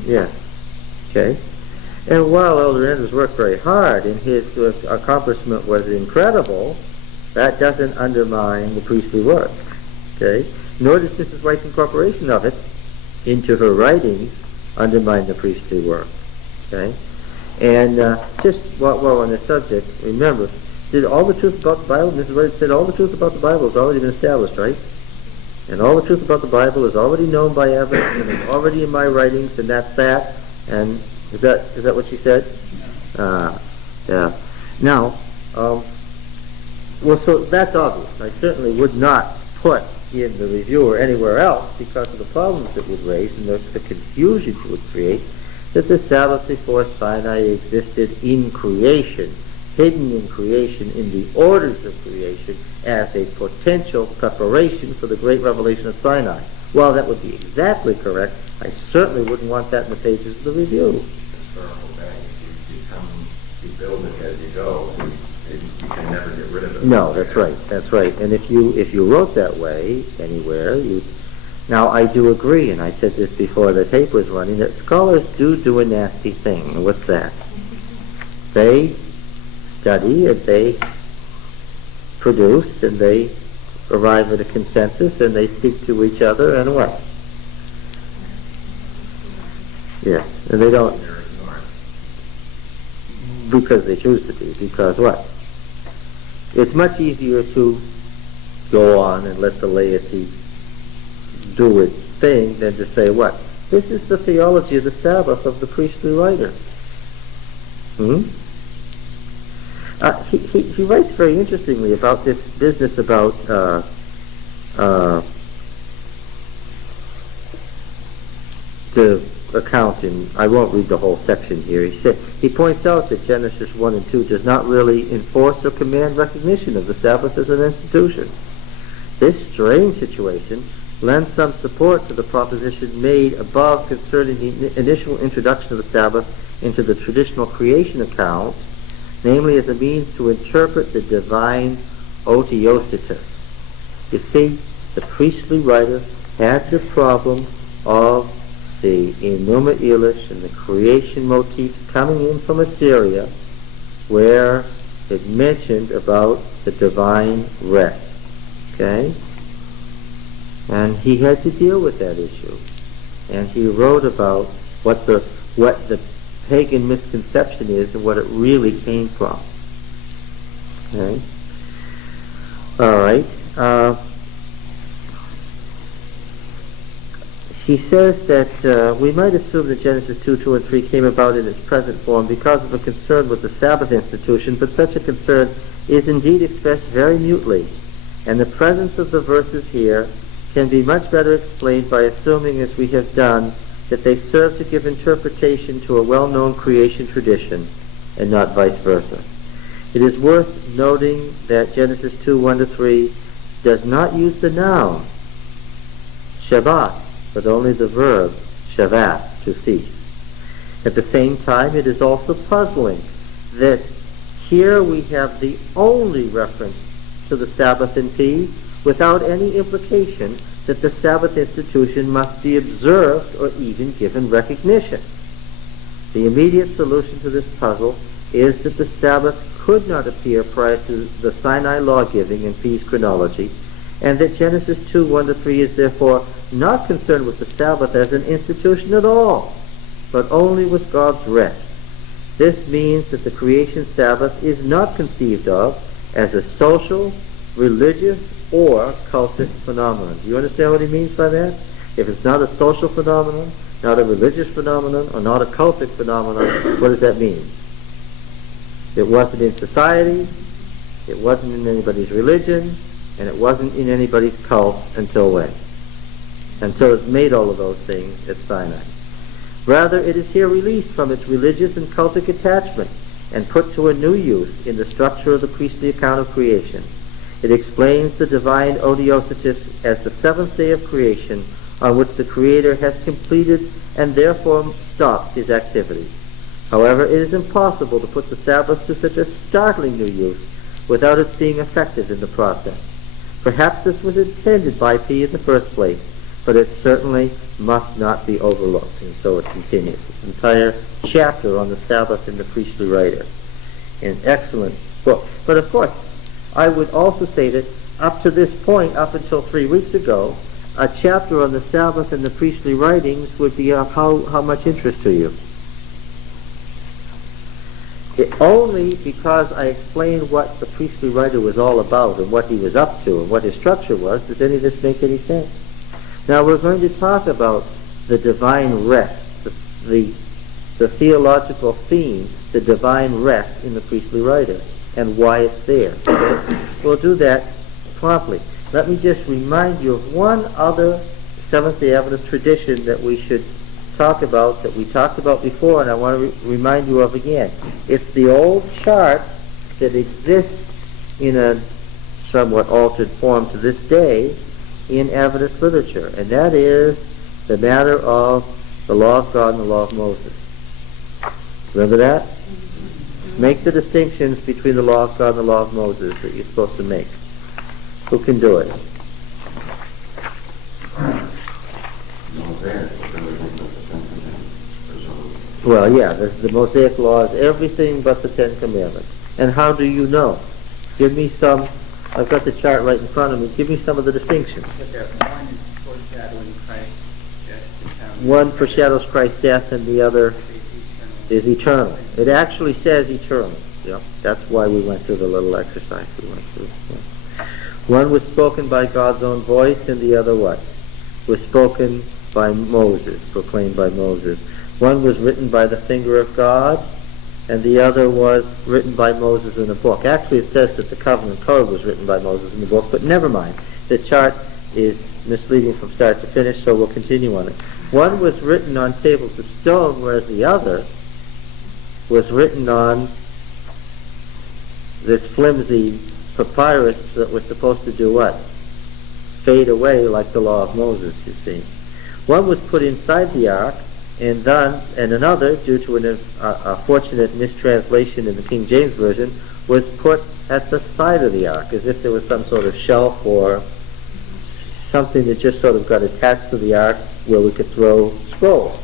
Yeah. Okay. And while Elder Andrews worked very hard and his accomplishment was incredible, that doesn't undermine the priestly work. Okay? Nor does Mrs. White's incorporation of it into her writings undermine the priestly work. Okay? And just while we're on the subject, remember, all the truth about the Bible, Mrs. White said all the truth about the Bible has already been established, right? And all the truth about the Bible is already known by evidence, and it's already in my writings, and that's that. And is that what she said? Yeah. Now, well, so that's obvious. I certainly would not put in the review or anywhere else, because of the problems it would raise and the confusion it would create, that the Sabbath before Sinai existed in creation, hidden in creation, in the orders of creation, as a potential preparation for the great revelation of Sinai. While that would be exactly correct, I certainly wouldn't want that in the pages of the review. Historical baggage, you build it as you go. you can never get rid of it. No, that's right. That's right. And if you wrote that way anywhere, now I do agree, and I said this before the tape was running, that scholars do a nasty thing. And what's that? They study and they produce and they arrive at a consensus and they speak to each other and what? Yes, and they don't, They're ignored. because they choose to be, because what? It's much easier to go on and let the laity do its thing than to say what? This is the theology of the Sabbath of the priestly writer. He writes very interestingly about this business about the account in, I won't read the whole section here. He points out that Genesis 1 and 2 does not really enforce or command recognition of the Sabbath as an institution. This strange situation lends some support to the proposition made above concerning the initial introduction of the Sabbath into the traditional creation account, namely as a means to interpret the divine odiositas. You see, the priestly writer had the problem of the Enuma Elish and the creation motif coming in from Assyria, where it mentioned about the divine rest. Okay? And he had to deal with that issue. And he wrote about what the pagan misconception is and what it really came from. Okay? All right. He says that we might assume that Genesis 2, 2, and 3 came about in its present form because of a concern with the Sabbath institution, but such a concern is indeed expressed very mutely, and the presence of the verses here can be much better explained by assuming, as we have done, that they serve to give interpretation to a well-known creation tradition, and not vice versa. It is worth noting that Genesis 2, 1 to 3 does not use the noun Shabbat, but only the verb shavat, to cease. At the same time, it is also puzzling that here we have the only reference to the Sabbath in P without any implication that the Sabbath institution must be observed or even given recognition. The immediate solution to this puzzle is that the Sabbath could not appear prior to the Sinai law-giving in P's chronology, and that Genesis 2, 1 to 3 is therefore not concerned with the Sabbath as an institution at all, but only with God's rest. This means that the creation Sabbath is not conceived of as a social, religious, or cultic phenomenon. Do you understand what he means by that? If it's not a social phenomenon, not a religious phenomenon, or not a cultic phenomenon, what does that mean? It wasn't in society, it wasn't in anybody's religion, and it wasn't in anybody's cult until when? Until it made all of those things at Sinai. Rather, it is here released from its religious and cultic attachment and put to a new use in the structure of the priestly account of creation. It explains the divine odiositas as the seventh day of creation on which the Creator has completed and therefore stopped his activity. However, it is impossible to put the Sabbath to such a startling new use without its being effective in the process. Perhaps this was intended by P in the first place, but it certainly must not be overlooked. And so it continues. This entire chapter on the Sabbath in the priestly writer. An excellent book. But of course, I would also say that up to this point, up until 3 weeks ago, a chapter on the Sabbath in the priestly writings would be of how much interest to you? Only because I explained what the priestly writer was all about and what he was up to and what his structure was, does any of this make any sense? Now we're going to talk about the divine rest, the theological theme, the divine rest in the priestly writer, and why it's there. Okay? We'll do that promptly. Let me just remind you of one other Seventh-day Adventist tradition that we should talk about, that we talked about before, and I want to remind you of again. It's the old chart that exists in a somewhat altered form to this day in Adventist literature, and that is the matter of the law of God and the law of Moses. Remember that? Make the distinctions between the law of God and the law of Moses that you're supposed to make. Who can do it? Well, yeah, the Mosaic law is everything but the Ten Commandments. And how do you know? Give me some. I've got the chart right in front of me. Give me some of the distinctions. One foreshadows Christ's death and the other is eternal. It actually says eternal. Yeah, that's why we went through the little exercise we went through. Yeah. One was spoken by God's own voice, and the other what? Was spoken by Moses, proclaimed by Moses. One was written by the finger of God, and the other was written by Moses in a book. Actually, it says that the covenant code was written by Moses in the book, but never mind. The chart is misleading from start to finish, so we'll continue on it. One was written on tables of stone, whereas the other was written on this flimsy papyrus that was supposed to do what? Fade away like the law of Moses, you see. One was put inside the ark, and another, due to a fortunate mistranslation in the King James Version, was put at the side of the ark, as if there was some sort of shelf or something that just sort of got attached to the ark where we could throw scrolls,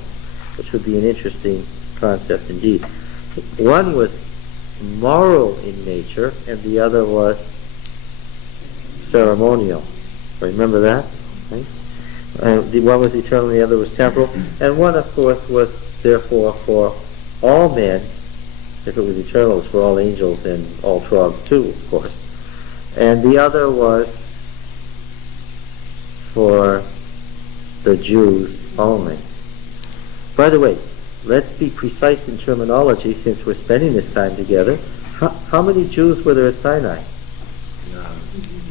which would be an interesting concept indeed. One was moral in nature, and the other was ceremonial. Remember that? Right? The one was eternal, and the other was temporal. And one, of course, was therefore for all men. If it was eternal, it was for all angels and all tribes too, of course. And the other was for the Jews only. By the way, let's be precise in terminology since we're spending this time together. How many Jews were there at Sinai?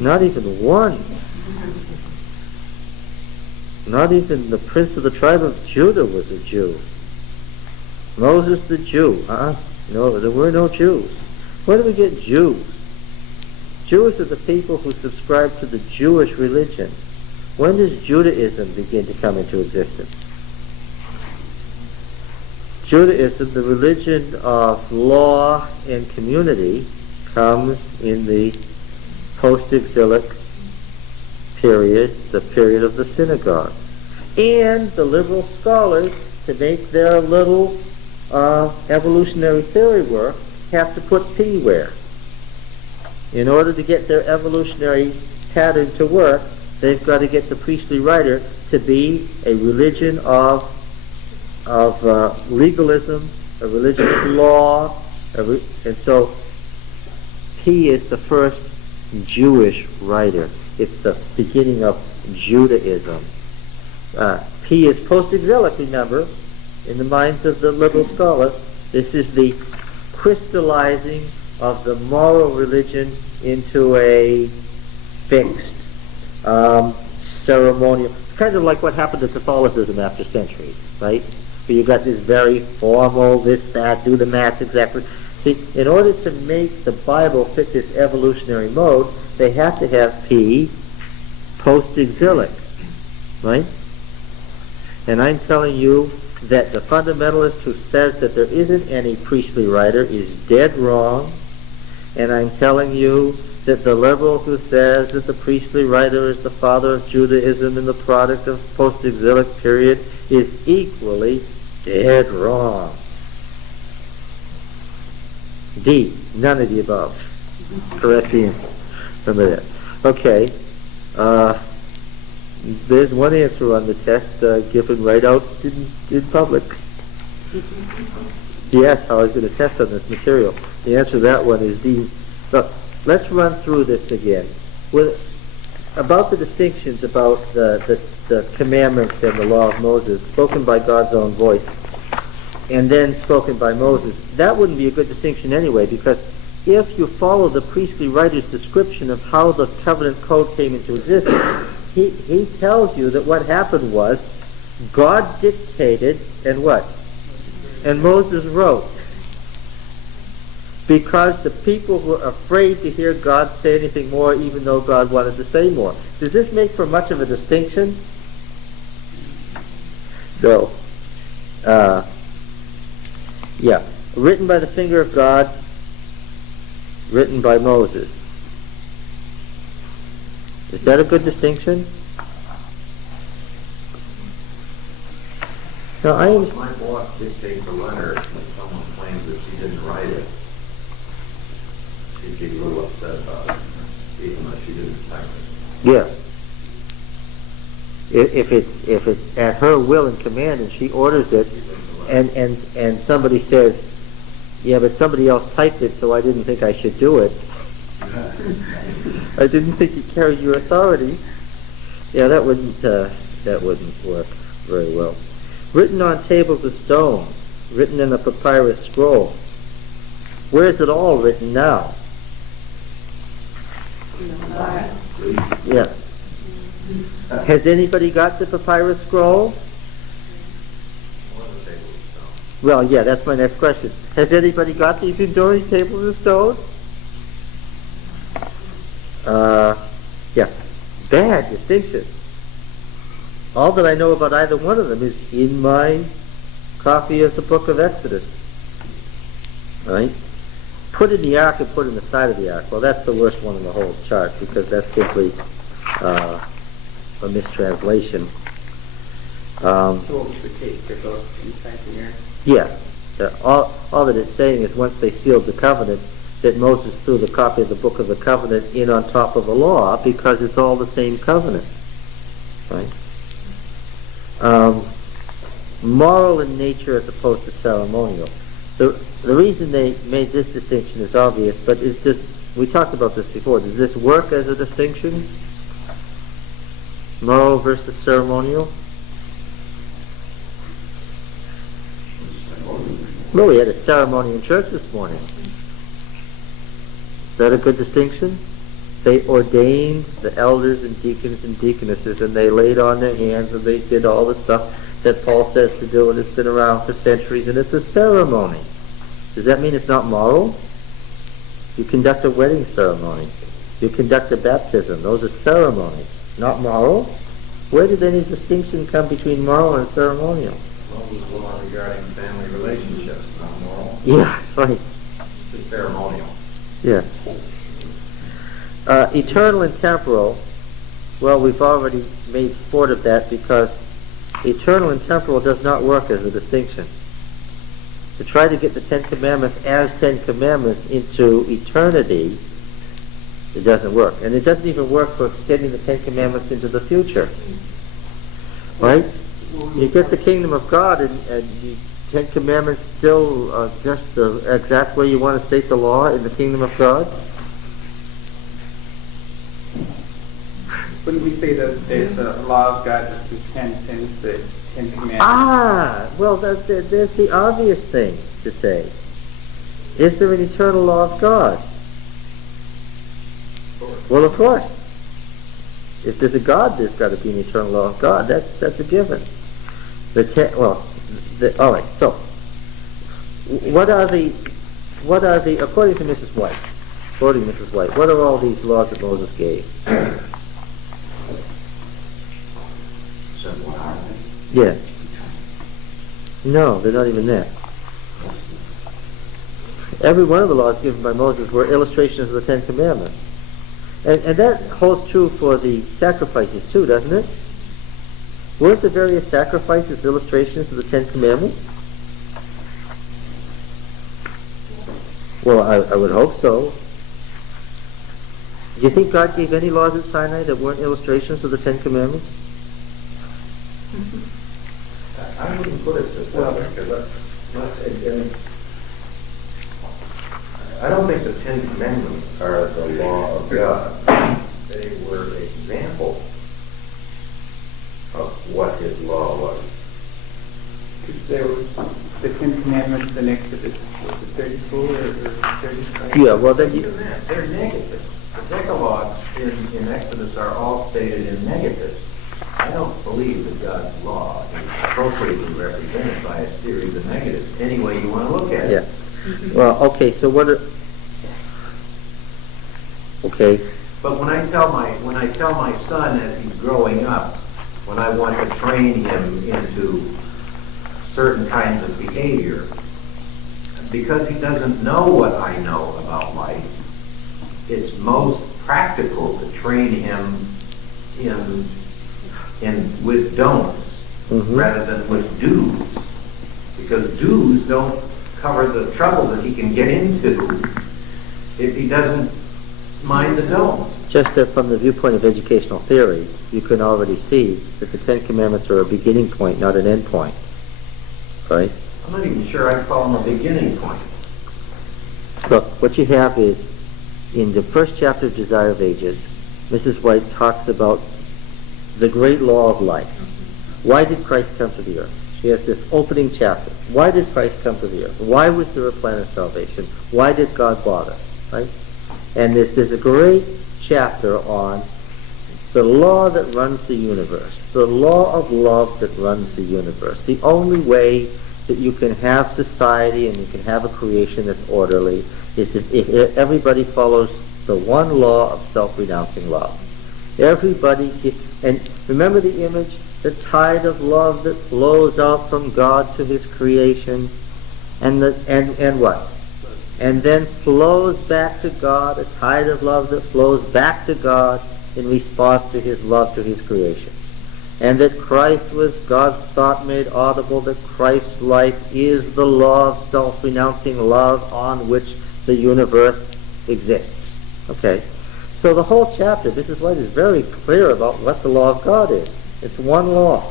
Not even one. Not even the prince of the tribe of Judah was a Jew. Moses the Jew. No, there were no Jews. Where do we get Jews? Jews are the people who subscribe to the Jewish religion. When does Judaism begin to come into existence? Judaism, the religion of law and community, comes in the post-exilic period, the period of the synagogue. And the liberal scholars, to make their little evolutionary theory work, have to put P where? In order to get their evolutionary pattern to work, they've got to get the priestly writer to be a religion of legalism, a religion of law, and so P is the first Jewish writer. It's the beginning of Judaism. P is post-exilic, remember, in the minds of the liberal scholars. This is the crystallizing of the moral religion into a fixed ceremonial. It's kind of like what happened to Catholicism after centuries, right? Where you got this very formal, this, that, do the math exactly. See, in order to make the Bible fit this evolutionary mode, they have to have P post-exilic, right? And I'm telling you that the fundamentalist who says that there isn't any priestly writer is dead wrong, and I'm telling you that the liberal who says that the priestly writer is the father of Judaism and the product of post-exilic period is equally dead wrong. D, none of the above. Correct the answer. Remember that. Okay. There's one answer on the test given right out in public. Yes, I was going to test on this material. The answer to that one is D. Look, let's run through this again. About the distinctions about the commandments and the law of Moses, spoken by God's own voice, and then spoken by Moses. That wouldn't be a good distinction anyway, because if you follow the priestly writer's description of how the covenant code came into existence, he tells you that what happened was God dictated and what? And Moses wrote. Because the people were afraid to hear God say anything more, even though God wanted to say more. Does this make for much of a distinction? No. Yeah. Written by the finger of God, written by Moses. Is that a good distinction? Now, My boss dictates a letter when someone claims that she didn't write it. She'd get a little upset about it, even though she didn't type it. yeah. If it's at her will and command and she orders it, and somebody says, yeah, but somebody else typed it, so I didn't think I should do it. I didn't think it carried your authority. Yeah, that wouldn't work very well. Written on tables of stone, written in a papyrus scroll. Where is it all written now? Yeah. Has anybody got the papyrus scroll? Well, yeah, that's my next question. Has anybody got these enduring tables of stone? Yeah. Bad distinction. All that I know about either one of them is in my copy of the book of Exodus. Right? Put in the ark and put in the side of the ark. Well, that's the worst one in the whole chart because that's simply a mistranslation. So what was the case? They're both inside the ark? Yeah. All that it's saying is once they sealed the covenant, that Moses threw the copy of the book of the covenant in on top of the law because it's all the same covenant. Right? Moral in nature as opposed to ceremonial. The reason they made this distinction is obvious, but is this, we talked about this before, does this work as a distinction? Moral versus ceremonial? Well, we had a ceremony in church this morning. Is that a good distinction? They ordained the elders and deacons and deaconesses, and they laid on their hands, and they did all the stuff that Paul says to do, and it's been around for centuries, and it's a ceremony. Does that mean it's not moral? You conduct a wedding ceremony. You conduct a baptism. Those are ceremonies, not moral. Where did any distinction come between moral and ceremonial? Moses' law regarding family relationships, not moral. Yeah, right. It's ceremonial. Yeah. Eternal and temporal, well, we've already made sport of that because eternal and temporal does not work as a distinction. To try to get the Ten Commandments as Ten Commandments into eternity, it doesn't work. And it doesn't even work for extending the Ten Commandments into the future. Right? You get the kingdom of God and the Ten Commandments still just the exact way you want to state the law in the kingdom of God? Wouldn't we say that there's a law of God that's the 10 sins, the 10 commandments? Well, there's the obvious thing to say. Is there an eternal law of God? Well, of course. If there's a God, there's got to be an eternal law of God. That's a given. All right. So, what are the according to Mrs. White, what are all these laws that Moses gave? So what are they? Yeah. No, they're not even there. Every one of the laws given by Moses were illustrations of the Ten Commandments. And that holds true for the sacrifices too, doesn't it? Weren't the various sacrifices illustrations of the Ten Commandments? Well, I would hope so. Do you think God gave any laws at Sinai that weren't illustrations of the Ten Commandments? I wouldn't put it this way, because I don't think the Ten Commandments are the law of God. They were examples of what His law was. Because there was the 10 commandments in Exodus, was it 34 or 35? Yeah, well then you... They're negative. The Decalogue in Exodus are all stated in negative. I don't believe that God's law is appropriately represented by a series of negatives, any way you want to look at it. Yeah. Well, okay, so what are... Okay. But when I tell my son as he's growing up, when I want to train him into certain kinds of behavior, because he doesn't know what I know about life, it's most practical to train him in with don'ts rather than with do's, because do's don't cover the trouble that he can get into if he doesn't mind the don'ts. Just from the viewpoint of educational theory, you can already see that the Ten Commandments are a beginning point, not an end point. Right? I'm not even sure I'd call them a beginning point. Look, what you have is, in the first chapter of Desire of Ages, Mrs. White talks about the great law of life. Why did Christ come to the earth? She has this opening chapter. Why did Christ come to the earth? Why was there a plan of salvation? Why did God bother? Right? And there's a great chapter on the law that runs the universe, the law of love that runs the universe. The only way that you can have society and you can have a creation that's orderly is if everybody follows the one law of self-renouncing love. Everybody, and remember the image, the tide of love that flows out from God to His creation, and what? And then flows back to God, a tide of love that flows back to God in response to His love to His creation. And that Christ was God's thought made audible, that Christ's life is the law of self-renouncing love on which the universe exists. Okay? So the whole chapter, Mrs. White is very clear about what the law of God is. It's one law.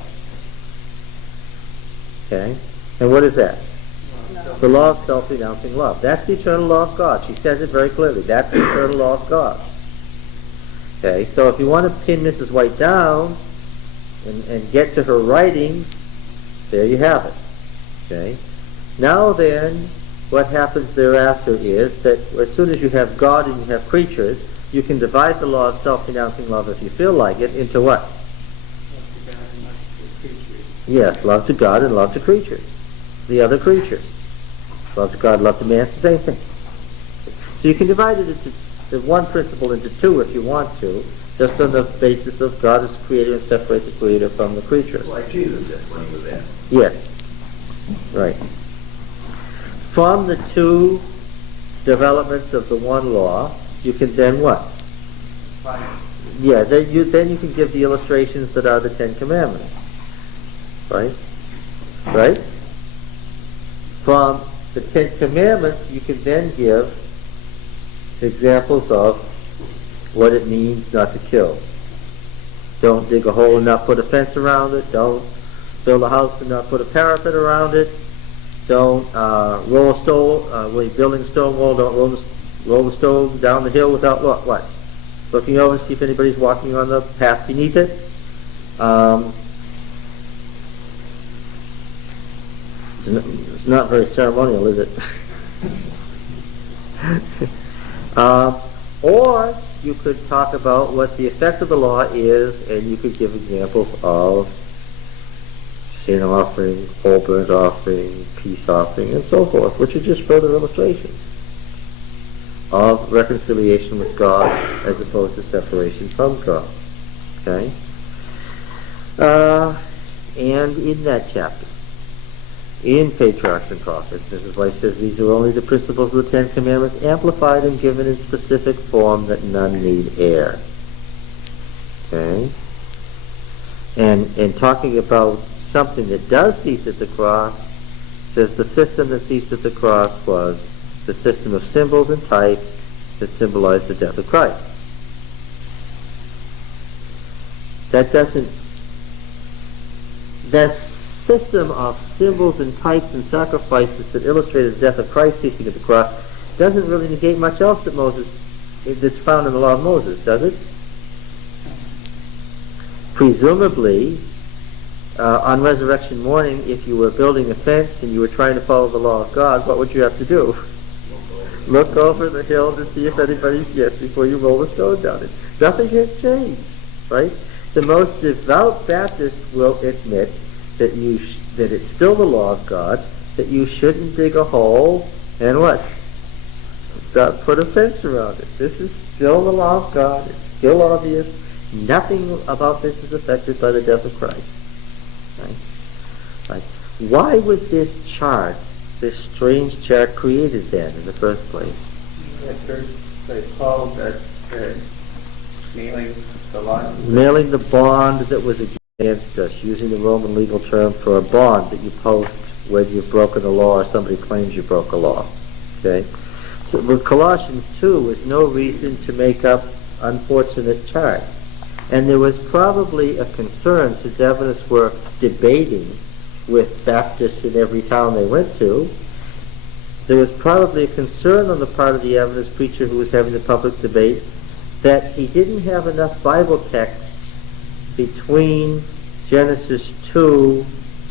Okay? And what is that? The law of self-renouncing love. That's the eternal law of God. She says it very clearly. That's the eternal law of God. Okay? So if you want to pin Mrs. White down and get to her writing, there you have it. Okay? Now then, what happens thereafter is that as soon as you have God and you have creatures, you can divide the law of self-renouncing love, if you feel like it, into what? Yes, love to God and love to creatures. The other creatures. Love to God, love to man, it's the same thing. So you can divide it into the one principle into two if you want to, just on the basis of God as creator and separate the creator from the creature. Like Jesus did when he was in. Yes. Right. From the two developments of the one law, you can then what? Yeah, then you can give the illustrations that are the Ten Commandments. Right? Right? From the Ten Commandments, you can then give examples of what it means not to kill. Don't dig a hole and not put a fence around it. Don't build a house and not put a parapet around it. Don't roll a stone, when you're building a stone wall, don't roll the stone down the hill without what? Looking over to see if anybody's walking on the path beneath it. It's not very ceremonial, is it? Or you could talk about what the effect of the law is, and you could give examples of sin offering, whole burnt offering, peace offering, and so forth, which are just further illustrations of reconciliation with God as opposed to separation from God. Okay? And in that chapter, in Patriarchs and Prophets, Mrs. White says these are only the principles of the Ten Commandments, amplified and given in specific form that none need err. Okay? And talking about something that does cease at the cross, says the system that ceased at the cross was the system of symbols and types that symbolized the death of Christ. That system of symbols and types and sacrifices that illustrated the death of Christ ceasing at the cross doesn't really negate much else that's found in the law of Moses, does it? Presumably, on resurrection morning, if you were building a fence and you were trying to follow the law of God, what would you have to do? Look over the hill to see if anybody's yet before you roll the stone down it. Nothing has changed, right? The most devout Baptist will admit that it's still the law of God, that you shouldn't dig a hole and what? Put a fence around it. This is still the law of God. It's still obvious. Nothing about this is affected by the death of Christ. Right? Why was this strange chart created then in the first place? They called that nailing the law. Nailing the bond that was against us, using the Roman legal term for a bond that you post when you've broken a law or somebody claims you broke a law. Okay? So with Colossians 2 was no reason to make up unfortunate charge. And there was probably a concern, since Adventists were debating with Baptists in every town they went to, there was probably a concern on the part of the Adventist preacher who was having the public debate that he didn't have enough Bible text between Genesis 2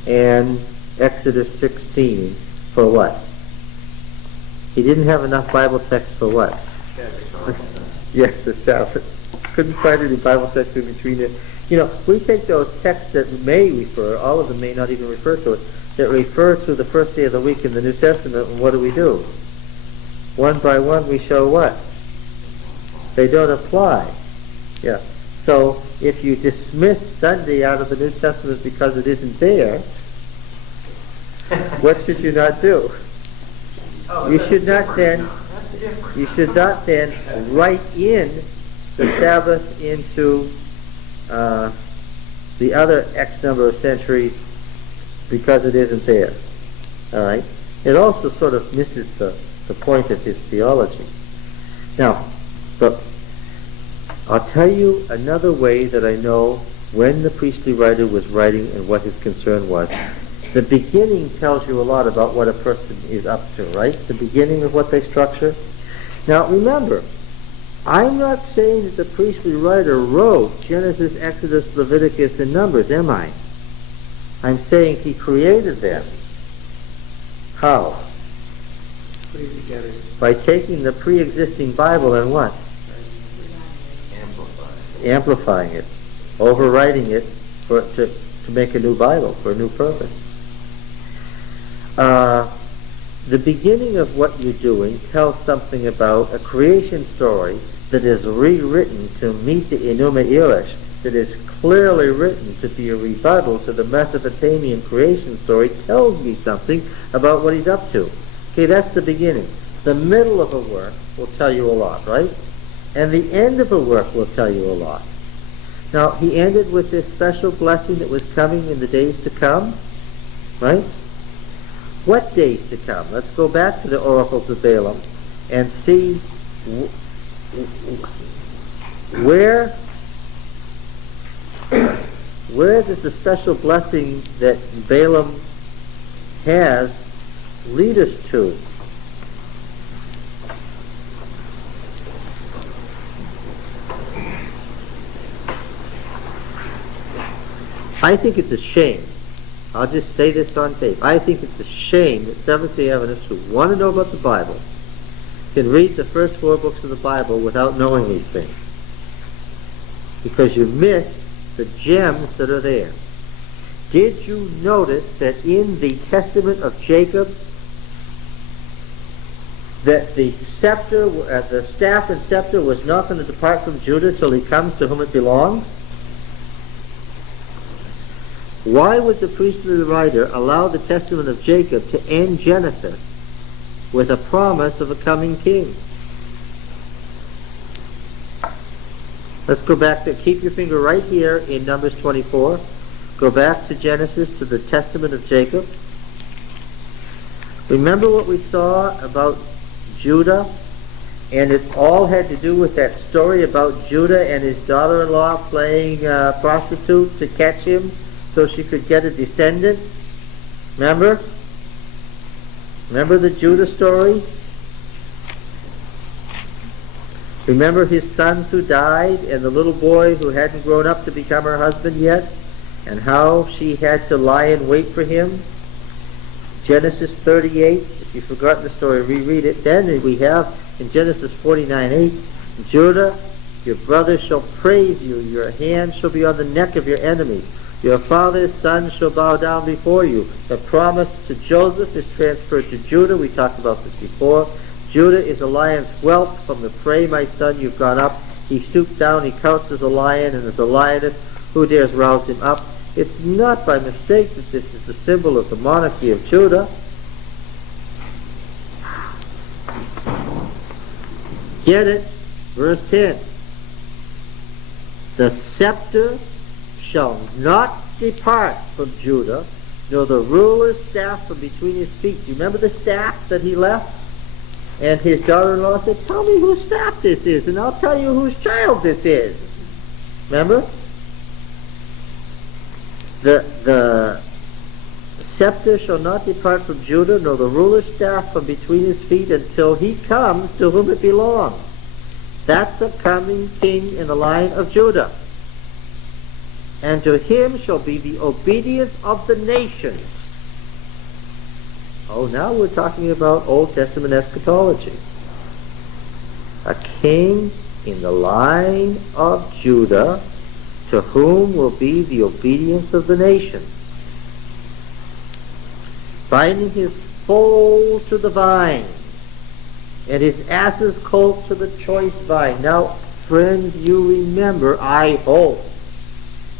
and Exodus 16 for what? He didn't have enough Bible text for what? Yes, the Sabbath. Couldn't find any Bible text in between it. You know, we take those texts that may refer, all of them may not even refer to it, that refer to the first day of the week in the New Testament, and what do? One by one we show what? They don't apply. Yeah. So if you dismiss Sunday out of the New Testament because it isn't there, what should you not do? You should not then write in the Sabbath into the other X number of centuries because it isn't there. All right? It also sort of misses the point of his theology. Now, but I'll tell you another way that I know when the priestly writer was writing and what his concern was. The beginning tells you a lot about what a person is up to, right? The beginning of what they structure. Now, remember, I'm not saying that the priestly writer wrote Genesis, Exodus, Leviticus, and Numbers, am I? I'm saying he created them. How? Put it together. By taking the pre-existing Bible and what? Amplifying it. Overwriting it to make a new Bible for a new purpose. The beginning of what you're doing tells something about a creation story that is rewritten to meet the Enuma Elish, that is clearly written to be a rebuttal to the Mesopotamian creation story, tells me something about what he's up to. Okay, that's the beginning. The middle of a work will tell you a lot, right? And the end of a work will tell you a lot. Now, he ended with this special blessing that was coming in the days to come, right? What days to come? Let's go back to the oracles of Balaam and see where does the special blessing that Balaam has lead us to? I think it's a shame. I'll just say this on tape. I think it's a shame that Seventh-day Adventists who want to know about the Bible can read the first 4 books of the Bible without knowing these things. Because you miss the gems that are there. Did you notice that in the Testament of Jacob, that the scepter, the staff and scepter was not going to depart from Judah till he comes to whom it belongs? Why would the priestly writer allow the Testament of Jacob to end Genesis with a promise of a coming king? Let's go back to, keep your finger right here in Numbers 24. Go back to Genesis, to the Testament of Jacob. Remember what we saw about Judah? And it all had to do with that story about Judah and his daughter-in-law playing prostitute to catch him so she could get a descendant. Remember? Remember the Judah story? Remember his sons who died and the little boy who hadn't grown up to become her husband yet? And how she had to lie in wait for him? Genesis 38, if you've forgotten the story, reread it. Then we have in Genesis 49:8, Judah, your brothers shall praise you, your hand shall be on the neck of your enemies. Your father's son shall bow down before you. The promise to Joseph is transferred to Judah. We talked about this before. Judah is a lion's whelp. From the prey, my son, you've gone up. He stooped down, he couched as a lion, and as a lioness, who dares rouse him up? It's not by mistake that this is the symbol of the monarchy of Judah. Get it? Verse 10. The scepter shall not depart from Judah, nor the ruler's staff from between his feet. Do you remember the staff that he left? And his daughter-in-law said, tell me whose staff this is, and I'll tell you whose child this is. Remember? The scepter shall not depart from Judah, nor the ruler's staff from between his feet, until he comes to whom it belongs. That's the coming king in the line of Judah. And to him shall be the obedience of the nations. Oh, now we're talking about Old Testament eschatology. A king in the line of Judah, to whom will be the obedience of the nations. Binding his foal to the vine, and his ass's colt to the choice vine. Now, friends, you remember, I hope,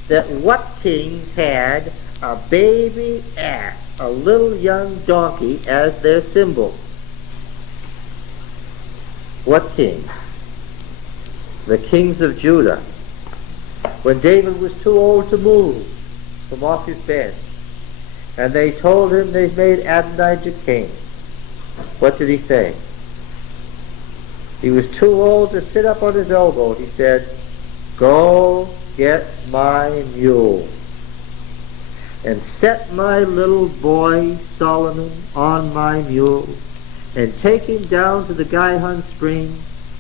that what kings had a baby ass, a little young donkey, as their symbol? What king? The kings of Judah. When David was too old to move from off his bed, and they told him they've made Adonijah king, what did he say? He was too old to sit up on his elbow. He said, go get my mule and set my little boy Solomon on my mule and take him down to the Gihon spring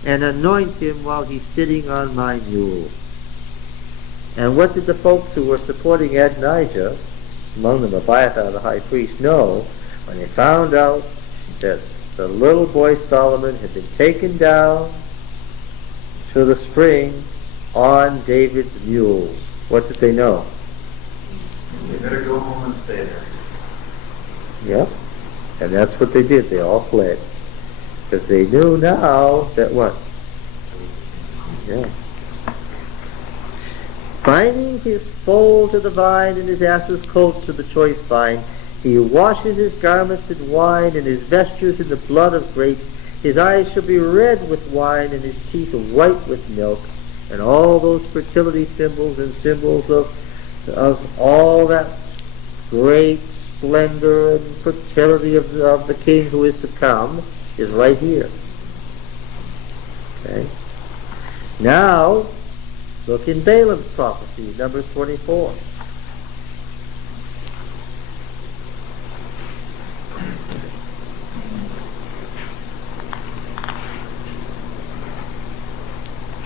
and anoint him while he's sitting on my mule. And what did the folks who were supporting Adonijah, among them Abiathar the high priest, know when they found out that the little boy Solomon had been taken down to the spring on David's mule? What did they know? You better go home and stay there. Yep. And that's what they did. They all fled. Because they knew now that what? Yeah. Binding his foal to the vine and his ass's coat to the choice vine, he washes his garments in wine and his vestures in the blood of grapes. His eyes shall be red with wine and his teeth white with milk. And all those fertility symbols and symbols of all that great splendor and fertility of the king who is to come is right here. Okay. Now, look in Balaam's prophecy, Numbers 24.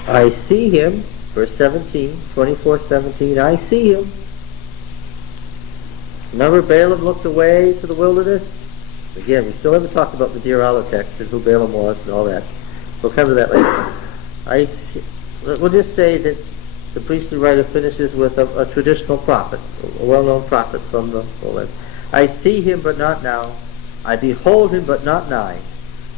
I see him, verse 17, 24:17, I see him. Remember Balaam looked away to the wilderness? Again, we still haven't talked about the Deer Allah text and who Balaam was and all that. We'll come to that later. We'll just say that the priestly writer finishes with a traditional prophet, a well-known prophet from the Old Testament. I see him, but not now. I behold him, but not nigh.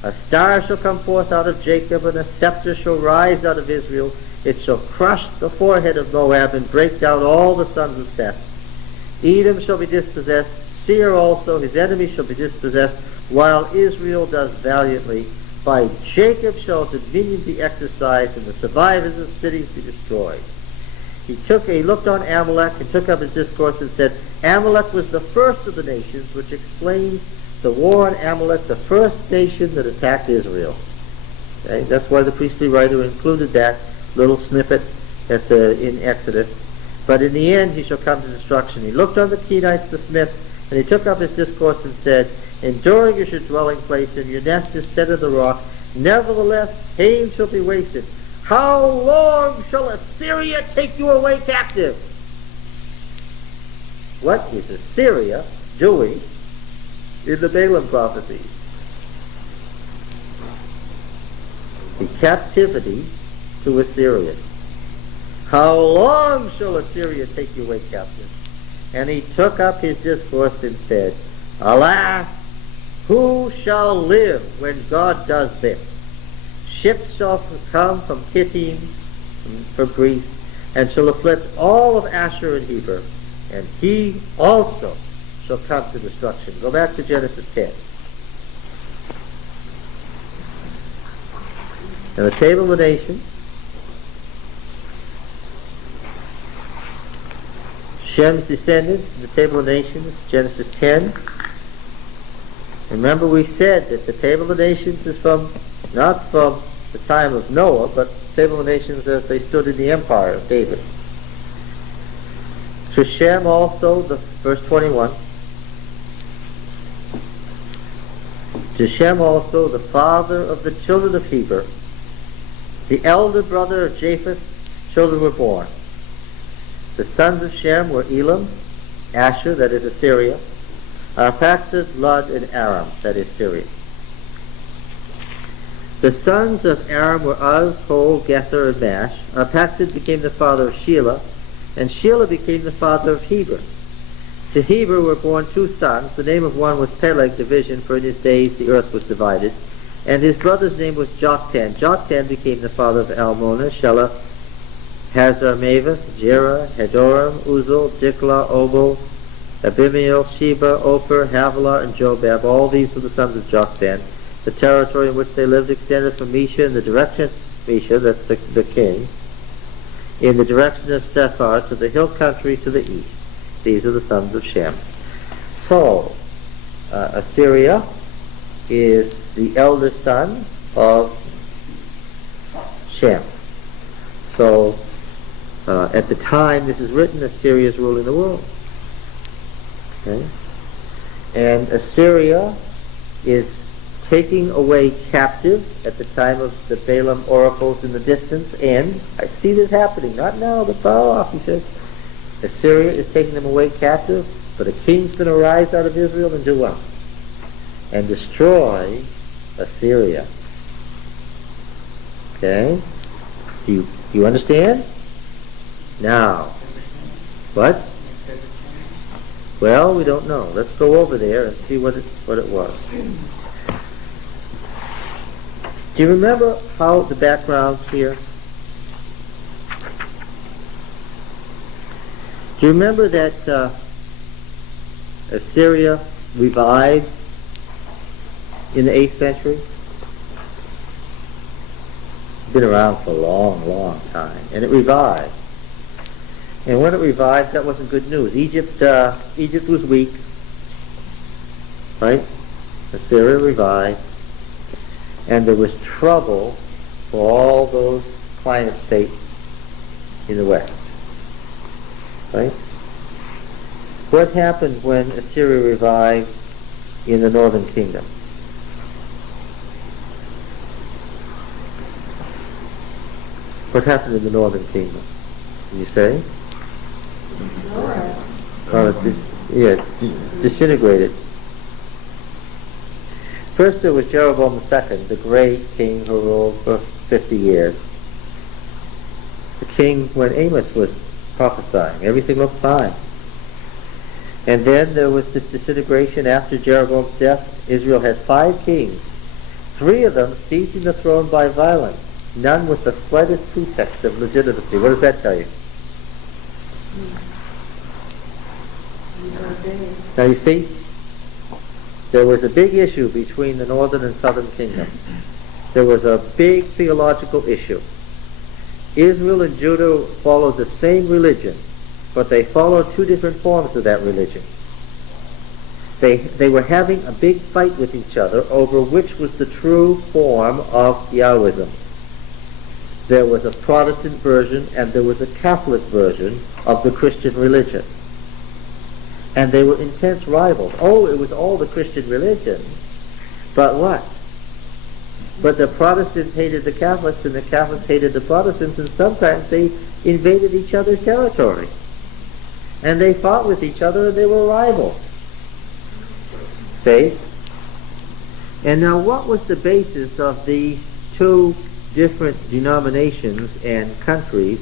A star shall come forth out of Jacob, and a scepter shall rise out of Israel. It shall crush the forehead of Moab, and break down all the sons of Seth. Edom shall be dispossessed, Seir also, his enemy shall be dispossessed, while Israel does valiantly. By Jacob shall dominion be exercised, and the survivors of cities be destroyed. He looked on Amalek, and took up his discourse, and said, Amalek was the first of the nations, which explains the war on Amalek, the first nation that attacked Israel. Okay? That's why the priestly writer included that little snippet in Exodus. But in the end he shall come to destruction. He looked on the Kenites, the smiths, and he took up his discourse and said, enduring is your dwelling place, and your nest is set in the rock. Nevertheless, Haim shall be wasted. How long shall Assyria take you away captive? What is Assyria doing in the Balaam prophecy? The captivity to Assyria. How long shall Assyria take you away captive? And he took up his discourse and said, alas, who shall live when God does this? Ships shall come from Kittim, from Greece, and shall afflict all of Asher and Heber, and he also shall come to destruction. Go back to Genesis 10. And the table of the nations, Shem's descendants, the table of nations, Genesis 10. Remember we said that the table of nations is not from the time of Noah, but the table of nations as they stood in the empire of David. To Shem also, verse 21, to Shem also, the father of the children of Heber, the elder brother of Japheth, children were born. The sons of Shem were Elam, Asher, that is Assyria, Arphaxad, Lud, and Aram, that is Syria. The sons of Aram were Uz, Hol, Gether, and Mash. Arphaxad became the father of Shelah, and Shelah became the father of Heber. To Heber were born two sons. The name of one was Peleg, division, for in his days the earth was divided. And his brother's name was Joktan. Joktan became the father of Almonah, Shelah, Hazar, Maveth, Jerah, Hadoram, Uzal, Diklah, Obal, Abimael, Sheba, Ophir, Havilah, and Jobab. All these were the sons of Joktan. The territory in which they lived extended from Mesha in the direction of Mesha, that's the king, in the direction of Sephar to the hill country to the east. These are the sons of Shem. So, Assyria is the elder son of Shem. So, at the time this is written, Assyria is ruling the world. Okay? And Assyria is taking away captive at the time of the Balaam oracles in the distance, and I see this happening, not now, but far off, he says. Assyria is taking them away captive, but a king's going to rise out of Israel and do what? And destroy Assyria. Okay? You understand? Now, what? Well, we don't know. Let's go over there and see what it was. Do you remember how the background here? Do you remember that Assyria revived in the 8th century? It's been around for a long, long time. And it revived. And when it revived, that wasn't good news. Egypt was weak. Right? Assyria revived. And there was trouble for all those client states in the West. Right? What happened when Assyria revived in the northern kingdom? What happened in the northern kingdom? Can you say? Disintegrated. First there was Jeroboam II, the great king who ruled for 50 years. The king when Amos was prophesying. Everything looked fine. And then there was this disintegration after Jeroboam's death. Israel had 5 kings. 3 of them seizing the throne by violence. None with the slightest pretext of legitimacy. What does that tell you? Now you see, there was a big issue between the northern and southern kingdom. There was a big theological issue. Israel and Judah followed the same religion, but they followed 2 different forms of that religion. They were having a big fight with each other over which was the true form of Yahwism. There was a Protestant version and there was a Catholic version of the Christian religion. And they were intense rivals. Oh, it was all the Christian religion. But what? But the Protestants hated the Catholics and the Catholics hated the Protestants, and sometimes they invaded each other's territory. And they fought with each other and they were rivals. See? And now what was the basis of these 2 different denominations and countries?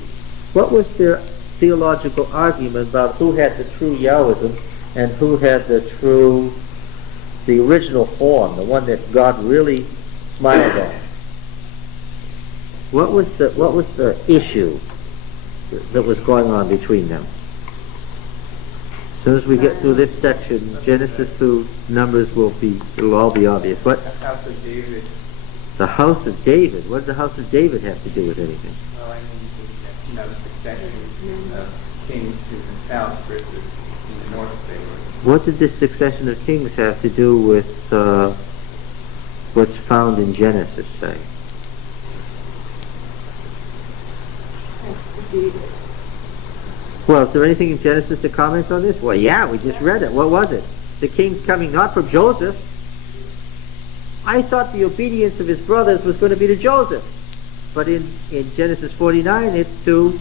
What was their theological argument about who had the true Yahwism and who had the original form, the one that God really smiled on? What was the issue that was going on between them? As soon as we get through this section, Genesis through Numbers it'll all be obvious. What? The house of David The house of David. What did the house of David have to do with anything? Well, I mean, the succession of kings in the south versus in the north they were. What did this succession of kings have to do with what's found in Genesis, say? Well, is there anything in Genesis that comments on this? Well, yeah, we just read it. What was it? The king's coming not from Joseph. I thought the obedience of his brothers was going to be to Joseph. But in Genesis 49, it's to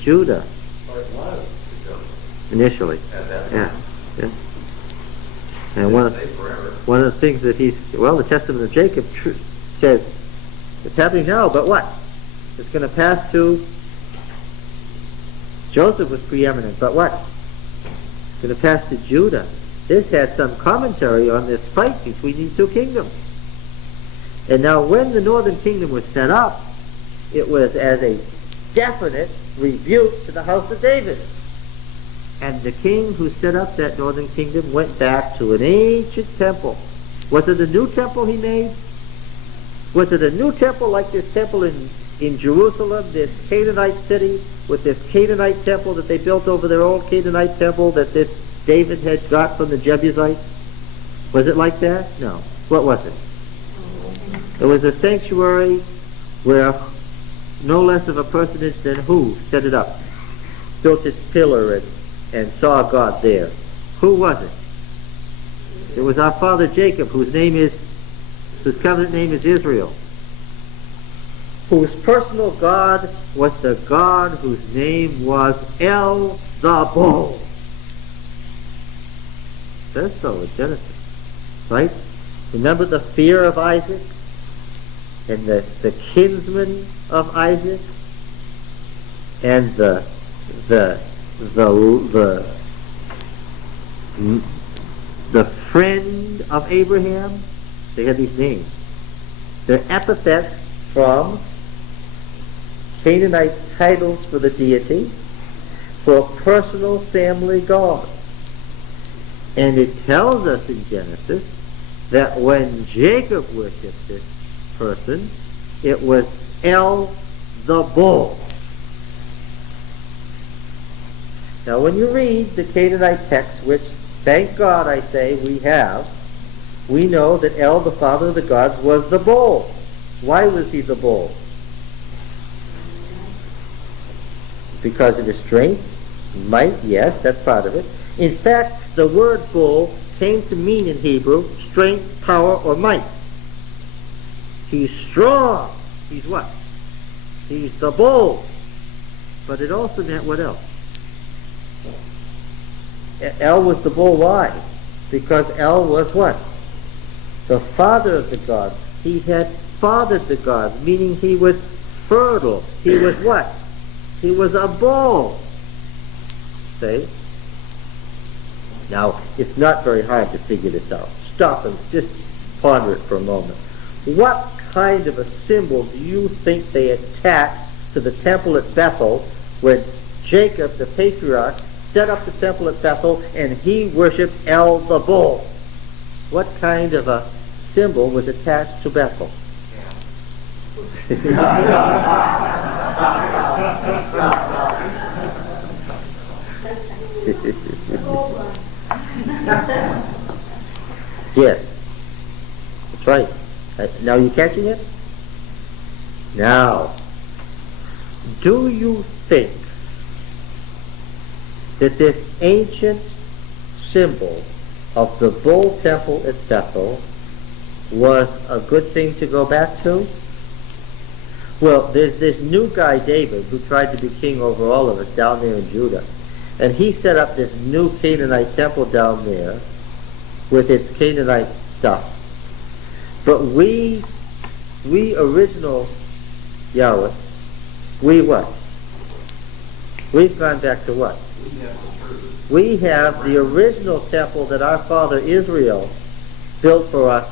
Judah. Or it was to Joseph. Initially. At that Yeah. time. Yeah. And one of the things that the Testament of Jacob says, it's happening now, but what? It's going to pass to, Joseph was preeminent, but what? It's going to pass to Judah. This had some commentary on this fight between these two kingdoms. And now when the northern kingdom was set up, it was as a definite rebuke to the house of David. And the king who set up that northern kingdom went back to an ancient temple. Was it a new temple he made? Was it a new temple like this temple in Jerusalem, this Canaanite city, with this Canaanite temple that they built over their old Canaanite temple that this David had got from the Jebusites? Was it like that? No. What was it? It was a sanctuary where no less of a personage than who set it up? Built its pillar and saw God there. Who was it? It was our father Jacob, whose covenant name is Israel, whose personal God was the God whose name was El the Bull. It says so in Genesis, right? Remember the fear of Isaac and the kinsman of Isaac and the friend of Abraham. They had these names. They're epithets from Canaanite titles for the deity, for a personal family God. And it tells us in Genesis that when Jacob worshipped this person, it was El the Bull. Now when you read the Canaanite text, which thank God I say we know that El, the father of the gods, was the bull. Why was he the bull? Because of his strength? Might? Yes, that's part of it. In fact, the word bull came to mean in Hebrew strength, power, or might. He's strong. He's what? He's the bull. But it also meant what else? El was the bull. Why? Because El was what? The father of the gods. He had fathered the gods, meaning he was fertile. He was what? He was a bull. See? Now, it's not very hard to figure this out. Stop and just ponder it for a moment. What kind of a symbol do you think they attached to the temple at Bethel when Jacob, the patriarch, set up the temple at Bethel and he worshipped El the bull? What kind of a symbol was attached to Bethel? Yes, that's right. Now you catching it? Now, do you think that this ancient symbol of the bull temple at Bethel was a good thing to go back to? Well, there's this new guy, David, who tried to be king over all of us down there in Judah. And he set up this new Canaanite temple down there with its Canaanite stuff. But we original Yahweh, we what? We've gone back to what? We have the original temple that our father Israel built for us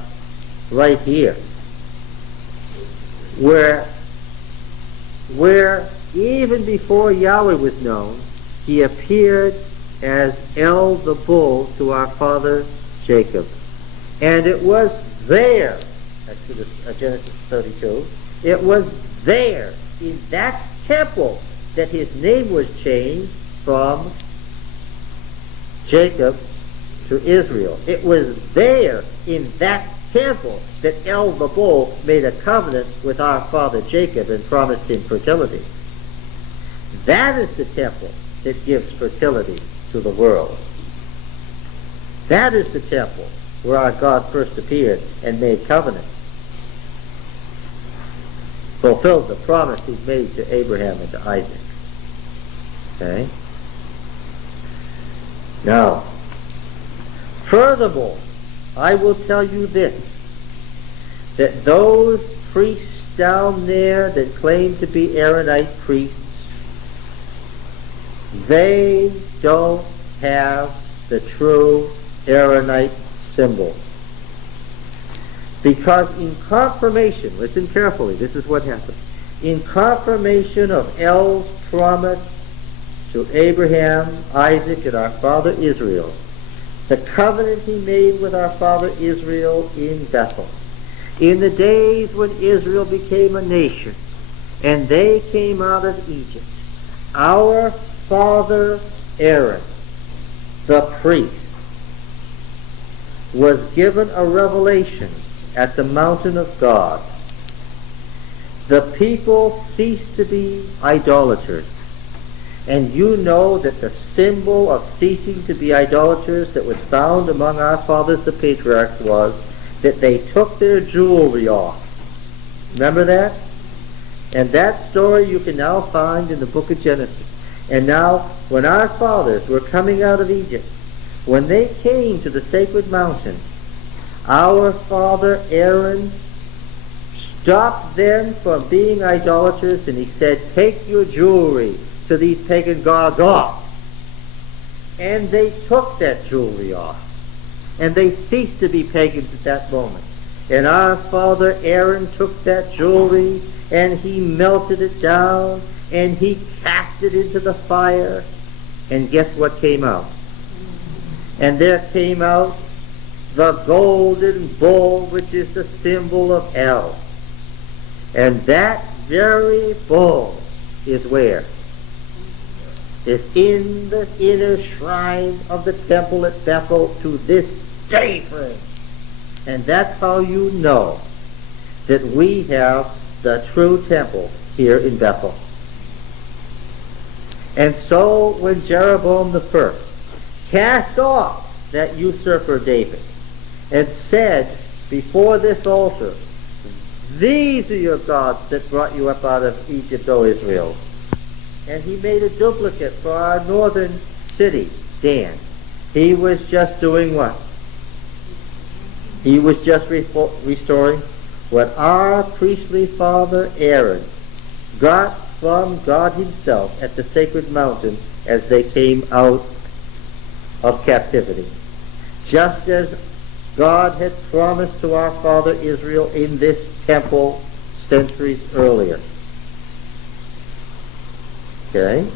right here. Where even before Yahweh was known, he appeared as El the bull to our father Jacob. And it was there Genesis 32. It was there, in that temple, that his name was changed from Jacob to Israel. It was there, in that temple, that El Babo made a covenant with our father Jacob and promised him fertility. That is the temple that gives fertility to the world. That is the temple where our God first appeared and made covenant. Fulfilled the promise he made to Abraham and to Isaac. Okay? Now, furthermore, I will tell you this, that those priests down there that claim to be Aaronite priests, they don't have the true Aaronite symbol. Because in confirmation, listen carefully, this is what happened. In confirmation of El's promise to Abraham, Isaac, and our father Israel, the covenant he made with our father Israel in Bethel, in the days when Israel became a nation, and they came out of Egypt, our father Aaron, the priest, was given a revelation at the mountain of God. The people ceased to be idolaters. And you know that the symbol of ceasing to be idolaters that was found among our fathers, the patriarchs, was that they took their jewelry off. Remember that? And that story you can now find in the book of Genesis. And now, when our fathers were coming out of Egypt, when they came to the sacred mountain, our father Aaron stopped them from being idolaters, and he said, take your jewelry to these pagan gods off. And they took that jewelry off. And they ceased to be pagans at that moment. And our father Aaron took that jewelry and he melted it down and he cast it into the fire. And guess what came out? And there came out the golden bull, which is the symbol of El. And that very bull is where? Is in the inner shrine of the temple at Bethel to this day, friends. And that's how you know that we have the true temple here in Bethel. And so when Jeroboam the first cast off that usurper David and said before this altar, these are your gods that brought you up out of Egypt, O Israel. And he made a duplicate for our northern city, Dan. He was just doing what? He was just restoring what our priestly father Aaron got from God himself at the sacred mountain as they came out of captivity. Just as God had promised to our father Israel in this temple centuries earlier. Okay?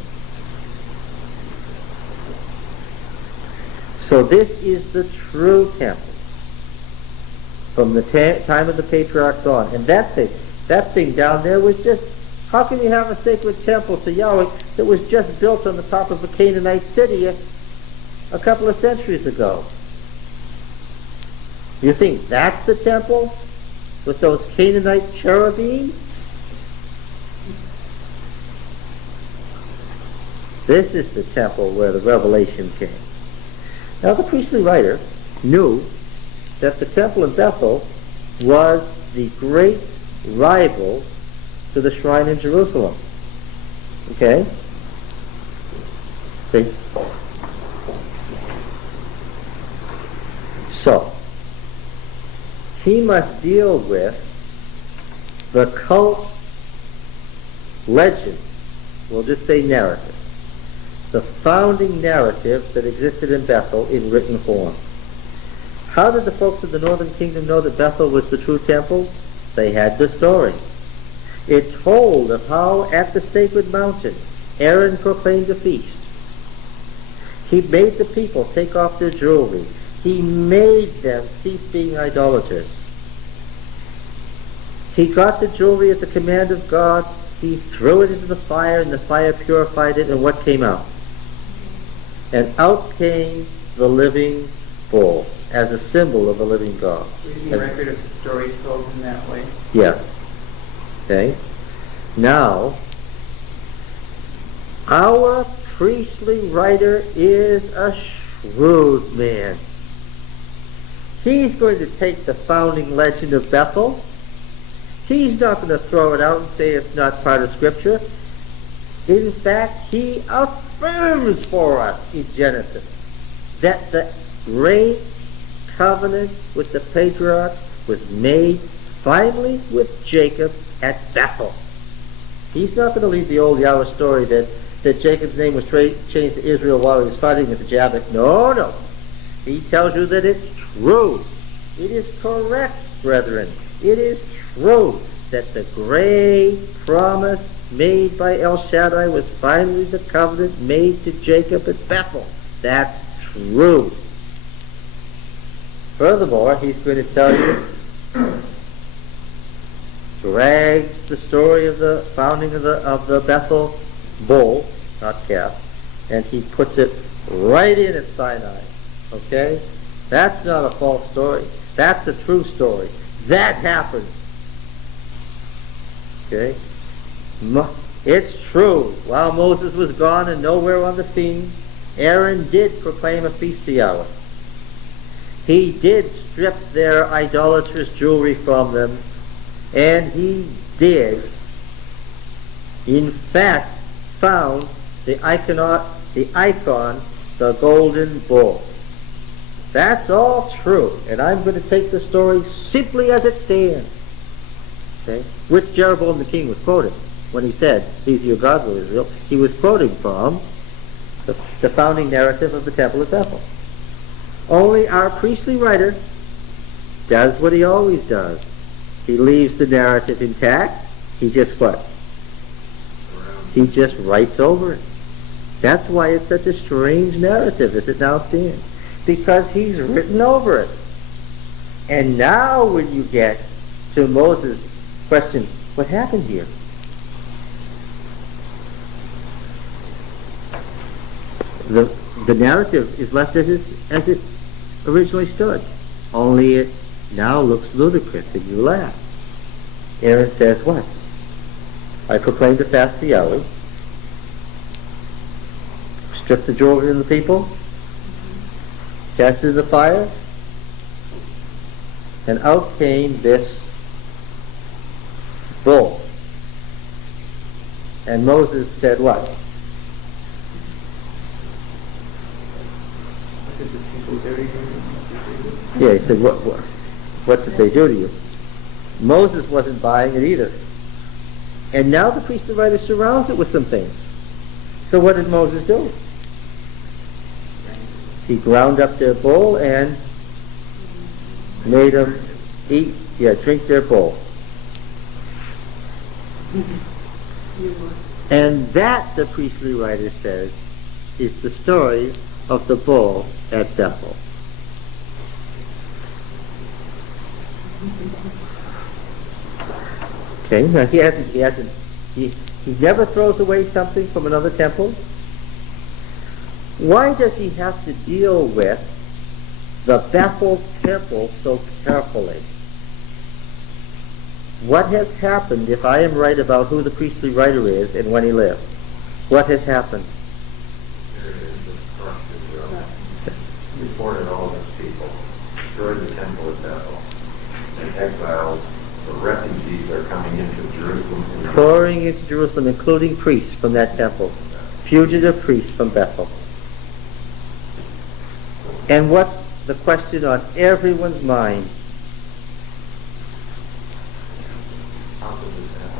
So this is the true temple from the time of the patriarchs on. And that thing down there was just, how can you have a sacred temple to Yahweh that was just built on the top of a Canaanite city a couple of centuries ago? You think that's the temple with those Canaanite cherubim? This is the temple where the revelation came. Now the priestly writer knew that the temple in Bethel was the great rival to the shrine in Jerusalem. Okay? See? So, he must deal with the cult legend, we'll just say narrative, the founding narrative that existed in Bethel in written form. How did the folks of the northern kingdom know that Bethel was the true temple? They had the story. It told of how at the sacred mountain Aaron proclaimed a feast. He made the people take off their jewelry. He made them cease being idolaters. He got the jewelry at the command of God. He threw it into the fire, and the fire purified it, and what came out? And out came the living bull as a symbol of the living God. Reading record of the story told in that way. Yeah. Okay. Now, our priestly writer is a shrewd man. He's going to take the founding legend of Bethel. He's not going to throw it out and say it's not part of Scripture. In fact, he affirms for us in Genesis that the great covenant with the patriarchs was made finally with Jacob at Bethel. He's not going to leave the old Yahweh story that Jacob's name was changed to Israel while he was fighting with the Jabbok. No, no. He tells you that it's true. It is correct, brethren. It is true that the great promise made by El Shaddai was finally the covenant made to Jacob at Bethel. That's true. Furthermore, he's going to tell you, drags the story of the founding of the Bethel bull, not calf, and he puts it right in at Sinai. Okay? That's not a false story. That's a true story. That happened. Okay? It's true. While Moses was gone and nowhere on the scene, Aaron did proclaim a feast to Yahweh. He did strip their idolatrous jewelry from them, and he did, in fact, found the icon, the golden bull. That's all true, and I'm going to take the story simply as it stands. Okay? Which Jeroboam the king was quoting when he said, "These are your gods, O Israel." He was quoting from the founding narrative of the temple at Bethel. Only our priestly writer does what he always does. He leaves the narrative intact. He just what? He just writes over it. That's why it's such a strange narrative as it now stands. Because he's written over it. And now when you get to Moses' question, what happened here? The narrative is left as it originally stood. Only it now looks ludicrous and you laugh. Aaron says what? I proclaim the fast to Yahweh. Strip the jewelry of the people. Cast it in the fire. And out came this bull. And Moses said what? Yeah, he said, what did they do to you? Moses wasn't buying it either. And now the priestly writer surrounds it with some things. So what did Moses do? He ground up their bull and made them drink their bull. And that, the priestly writer says, is the story of the bull at Bethel. Okay, now he never throws away something from another temple. Why does he have to deal with the Bethel temple so carefully? What has happened, if I am right about who the priestly writer is and when he lived? What has happened? Deported all of his people, destroyed the temple at Bethel, and exiles, the refugees are coming into Jerusalem. Pouring into Jerusalem, including priests from that temple. Fugitive priests from Bethel. And what's the question on everyone's mind?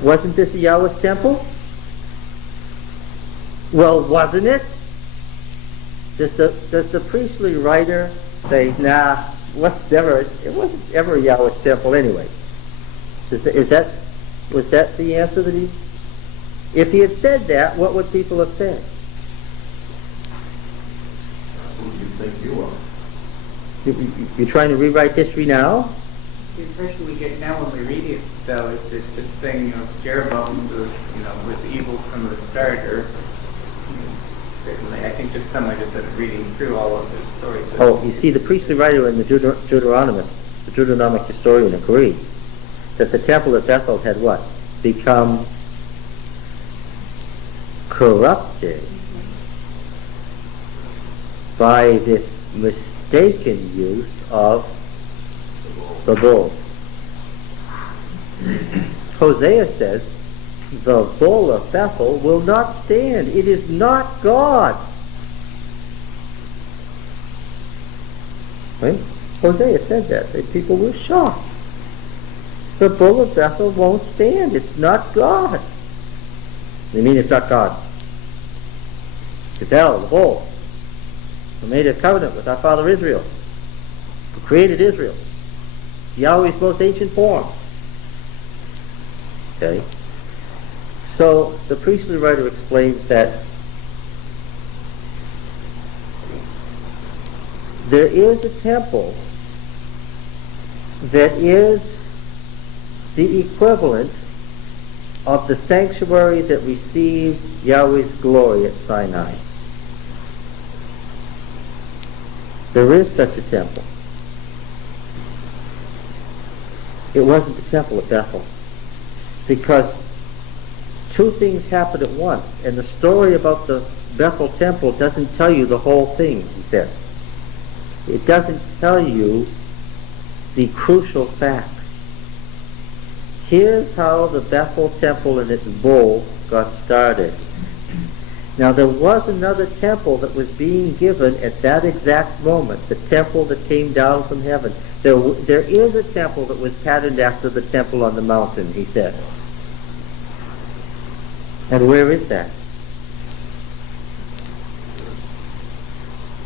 Wasn't this Yahweh's temple? Well, wasn't it? Does the priestly writer say, nah, it wasn't ever Yahweh's temple anyway? Was that the answer that he... If he had said that, what would people have said? Who do you think you are? You're trying to rewrite history now? The impression we get now when we read it, though, is that this thing of Jeroboam was evil from the start, or certainly, I think just someone just sort of reading through all of the stories. Oh, you see, the priestly writer and the Deuteronomic historian agree that the temple at Bethel had what? Become corrupted by this mistaken use of the bull. Hosea says, the bull of Bethel will not stand. It is not God. Right? Hosea said that. The people were shocked. The bull of Bethel won't stand. It's not God. They mean it's not God. It's El, the bull, who made a covenant with our father Israel, who created Israel, Yahweh's most ancient form. Okay? So the priestly writer explains that there is a temple that is the equivalent of the sanctuary that received Yahweh's glory at Sinai. There is such a temple. It wasn't the temple at Bethel, because two things happened at once, and the story about the Bethel temple doesn't tell you the whole thing, he says. It doesn't tell you the crucial facts. Here's how the Bethel temple and its bull got started. Now there was another temple that was being given at that exact moment, the temple that came down from heaven. There is a temple that was patterned after the temple on the mountain, he said. And where is that?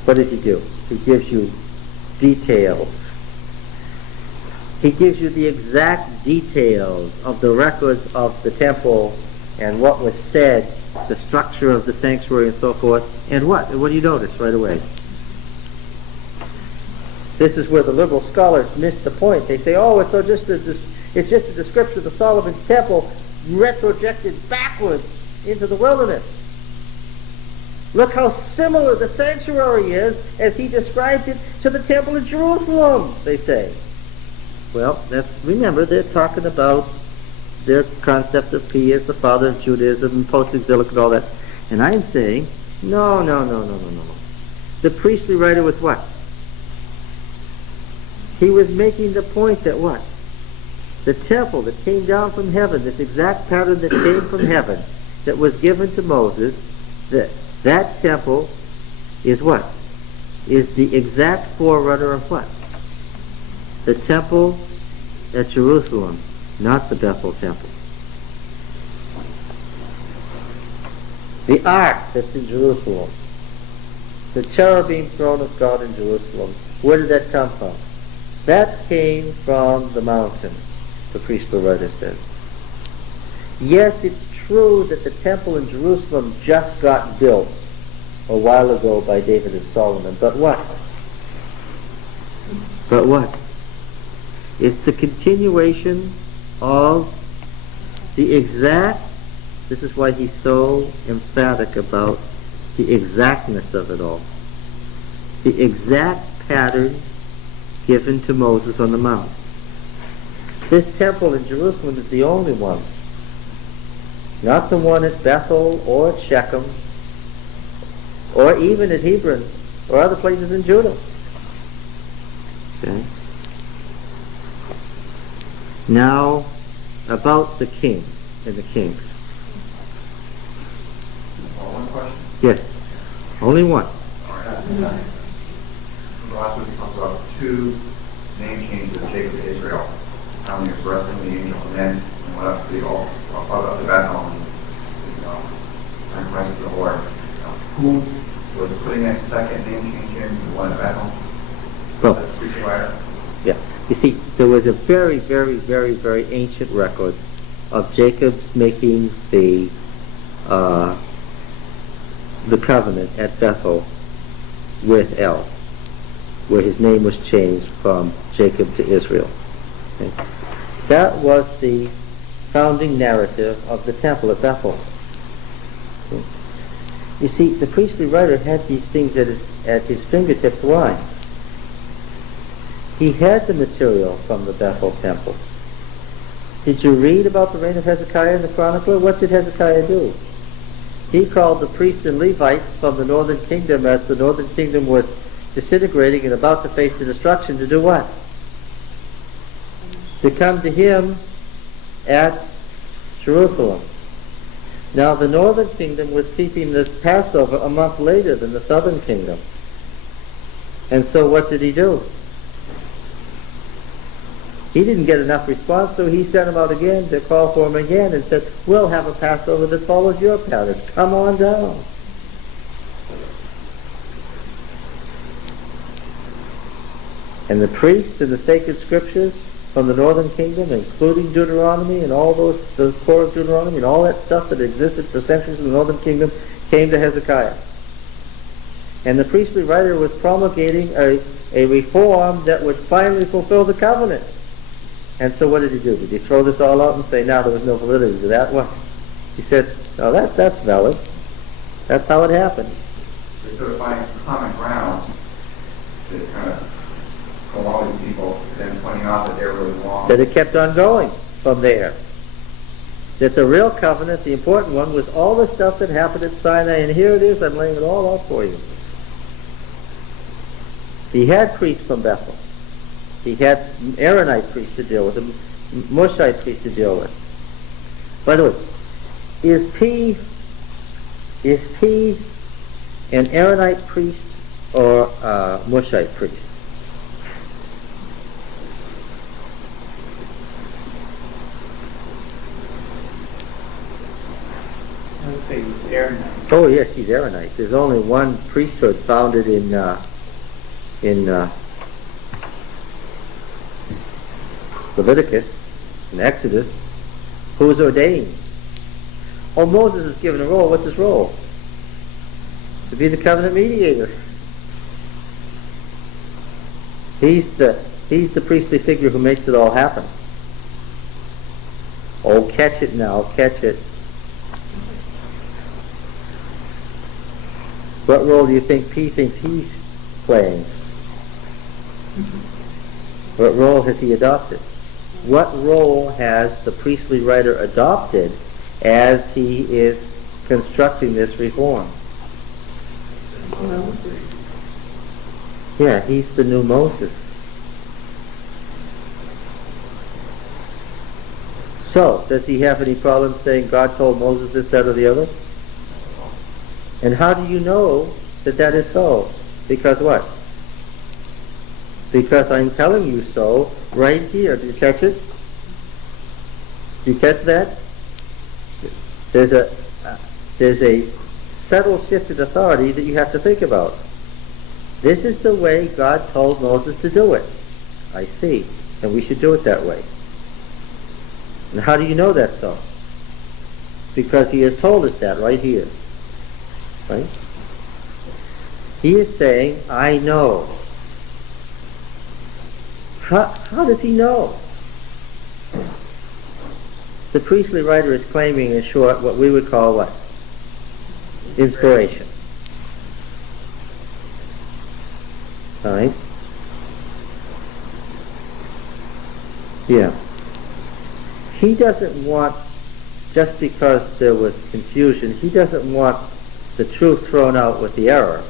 What does he do? He gives you details. He gives you the exact details of the records of the temple and what was said, the structure of the sanctuary and so forth. And what? And what do you notice right away? This is where the liberal scholars miss the point. They say, oh, it's just a description of the Solomon's temple retrojected backwards into the wilderness. Look how similar the sanctuary is as he described it to the temple in Jerusalem, they say. Well, remember, they're talking about their concept of P as the father of Judaism and post-exilic and all that. And I'm saying, no. The priestly writer was what? He was making the point that what? The temple that came down from heaven, this exact pattern that came from heaven, that was given to Moses, that temple is what? Is the exact forerunner of what? The temple at Jerusalem, not the Bethel temple. The ark that's in Jerusalem, the cherubim throne of God in Jerusalem, where did that come from? That came from the mountain, the priestly writer says. Yes, it's true that the temple in Jerusalem just got built a while ago by David and Solomon, but what? But what? It's the continuation of the exact, this is why he's so emphatic about the exactness of it all. The exact pattern given to Moses on the mount. This temple in Jerusalem is the only one. Not the one at Bethel or at Shechem or even at Hebron or other places in Judah. Okay. Now, about the king and the kings. One question? Yes. Only one. All right. Last week we talked about two name changes of Jacob to Israel. How he was wrestling the angel and then went up to the altar, up to Bethel and sacrificed to the Lord. Who was putting that second name change in, the one at Bethel? Well, That's the writer. yeah. You see, there was a very, very, very, very ancient record of Jacob's making the covenant at Bethel with El, where his name was changed from Jacob to Israel. Okay. That was the founding narrative of the temple at Bethel. Okay. You see, the priestly writer had these things at his fingertips. Why? He had the material from the Bethel temple. Did you read about the reign of Hezekiah in the Chronicler? What did Hezekiah do? He called the priests and Levites from the northern kingdom as the northern kingdom was disintegrating and about to face the destruction to do what? To come to him at Jerusalem. Now the northern kingdom was keeping the Passover a month later than the southern kingdom. And so what did he do? He didn't get enough response, so he sent them out again to call for him again and said, we'll have a Passover that follows your pattern. Come on down. And the priests in the sacred scriptures from the northern kingdom, including Deuteronomy and all the core of Deuteronomy and all that stuff that existed for centuries in the northern kingdom, came to Hezekiah. And the priestly writer was promulgating a reform that would finally fulfill the covenant. And so what did he do? Did he throw this all out and say, now there was no validity to that one? He said, no, that's valid. That's how it happened. They sort of find common ground to kind of pull all these people, and then pointing out that they're really wrong. That it kept on going from there. That the real covenant, the important one, was all the stuff that happened at Sinai, and here it is, I'm laying it all out for you. He had priests from Bethel. He had Aaronite priests to deal with, and Mushite priests to deal with. By the way, is P an Aaronite priest or a Mushite priest? I would say he's Aaronite. Oh yes, he's Aaronite. There's only one priesthood founded in Leviticus, in Exodus, who was ordained. Oh, Moses is given a role. What's his role? To be the covenant mediator. He's the priestly figure who makes it all happen. Oh, catch it now, catch it. What role do you think P thinks he's playing? What role has he adopted? What role has the priestly writer adopted as he is constructing this reform? Yeah, he's the new Moses. So, does he have any problem saying God told Moses this, that, or the other? And how do you know that that is so? Because what? Because I'm telling you so right here. Did you catch it? Did you catch that? There's a subtle shift in authority that you have to think about. This is the way God told Moses to do it. I see. And we should do it that way. And how do you know that's so? Because he has told us that right here. Right? He is saying, I know. How does he know? The priestly writer is claiming, in short, what we would call what? Inspiration. All right? Yeah. He doesn't want, just because there was confusion, he doesn't want the truth thrown out with the error.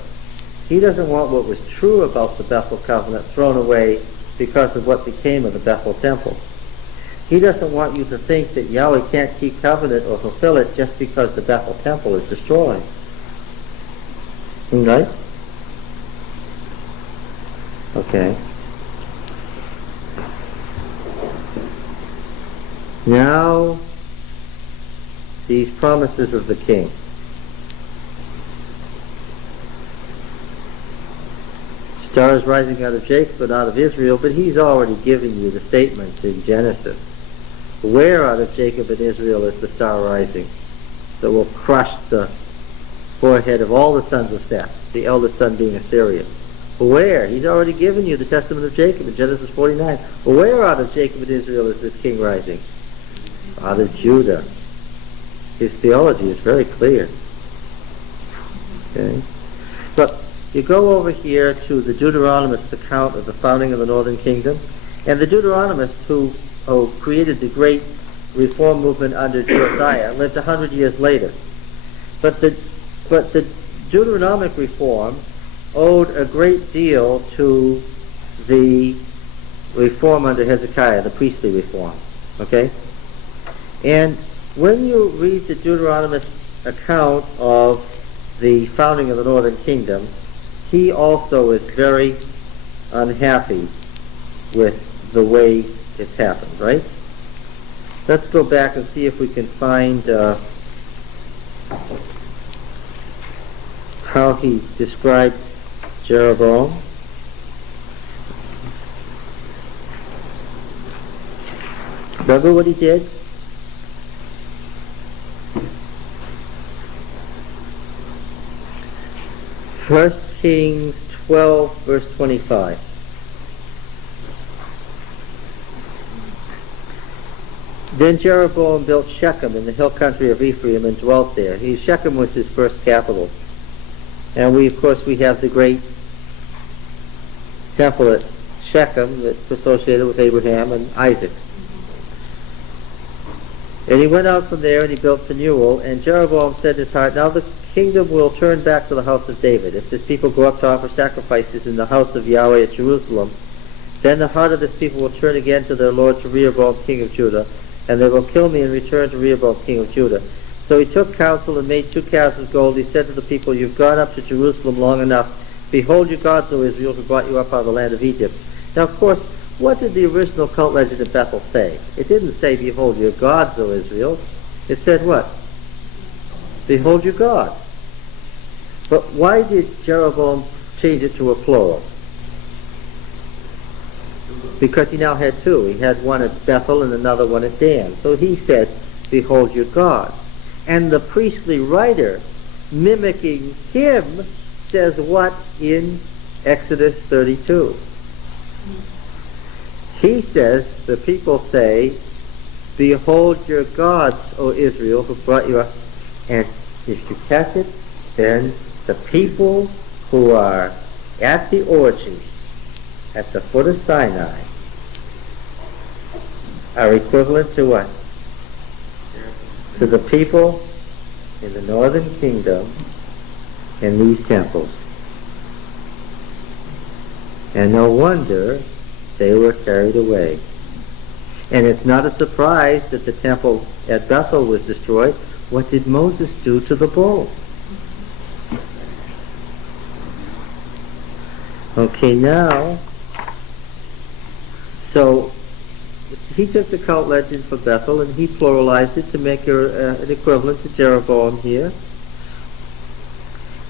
He doesn't want what was true about the Bethel covenant thrown away because of what became of the Bethel temple. He doesn't want you to think that Yahweh can't keep covenant or fulfill it just because the Bethel temple is destroyed. Right? Okay. Now, these promises of the king. Stars rising out of Jacob and out of Israel, but he's already given you the statement in Genesis. Where out of Jacob and Israel is the star rising that will crush the forehead of all the sons of Seth, the eldest son being Assyrian? Where? He's already given you the testament of Jacob in Genesis 49. Where out of Jacob and Israel is this king rising? Out of Judah. His theology is very clear. Okay? But you go over here to the Deuteronomist account of the founding of the northern kingdom, and the Deuteronomist who created the great reform movement under Josiah lived 100 years later. But the Deuteronomic reform owed a great deal to the reform under Hezekiah, the priestly reform. Okay? And when you read the Deuteronomist account of the founding of the northern kingdom, he also is very unhappy with the way it's happened, right? Let's go back and see if we can find how he described Jeroboam. Remember what he did? First Kings 12, verse 25. Then Jeroboam built Shechem in the hill country of Ephraim and dwelt there. Shechem was his first capital. And we have the great temple at Shechem that's associated with Abraham and Isaac. And he went out from there and he built Peniel, and Jeroboam said in his heart, now the kingdom will turn back to the house of David. If this people go up to offer sacrifices in the house of Yahweh at Jerusalem, then the heart of this people will turn again to their lord, to Rehoboam king of Judah, and they will kill me and return to Rehoboam king of Judah. So he took counsel and made 2 calves of gold. He said to the people, you've gone up to Jerusalem long enough. Behold your gods, O Israel, who brought you up out of the land of Egypt. Now, of course, what did the original cult legend of Bethel say? It didn't say, behold your gods, O Israel. It said what? Behold your God. But why did Jeroboam change it to a plural? Because he now had 2. He had one at Bethel and another one at Dan. So he said, behold your God. And the priestly writer, mimicking him, says what in Exodus 32? He says, the people say, behold your gods, O Israel, who brought you up. And if you catch it, then the people who are at the orgy, at the foot of Sinai, are equivalent to what? To the people in the northern kingdom in these temples. And no wonder they were carried away. And it's not a surprise that the temple at Bethel was destroyed. What did Moses do to the bull? Okay, now, so he took the cult legend for Bethel and he pluralized it to make her an equivalent to Jeroboam here.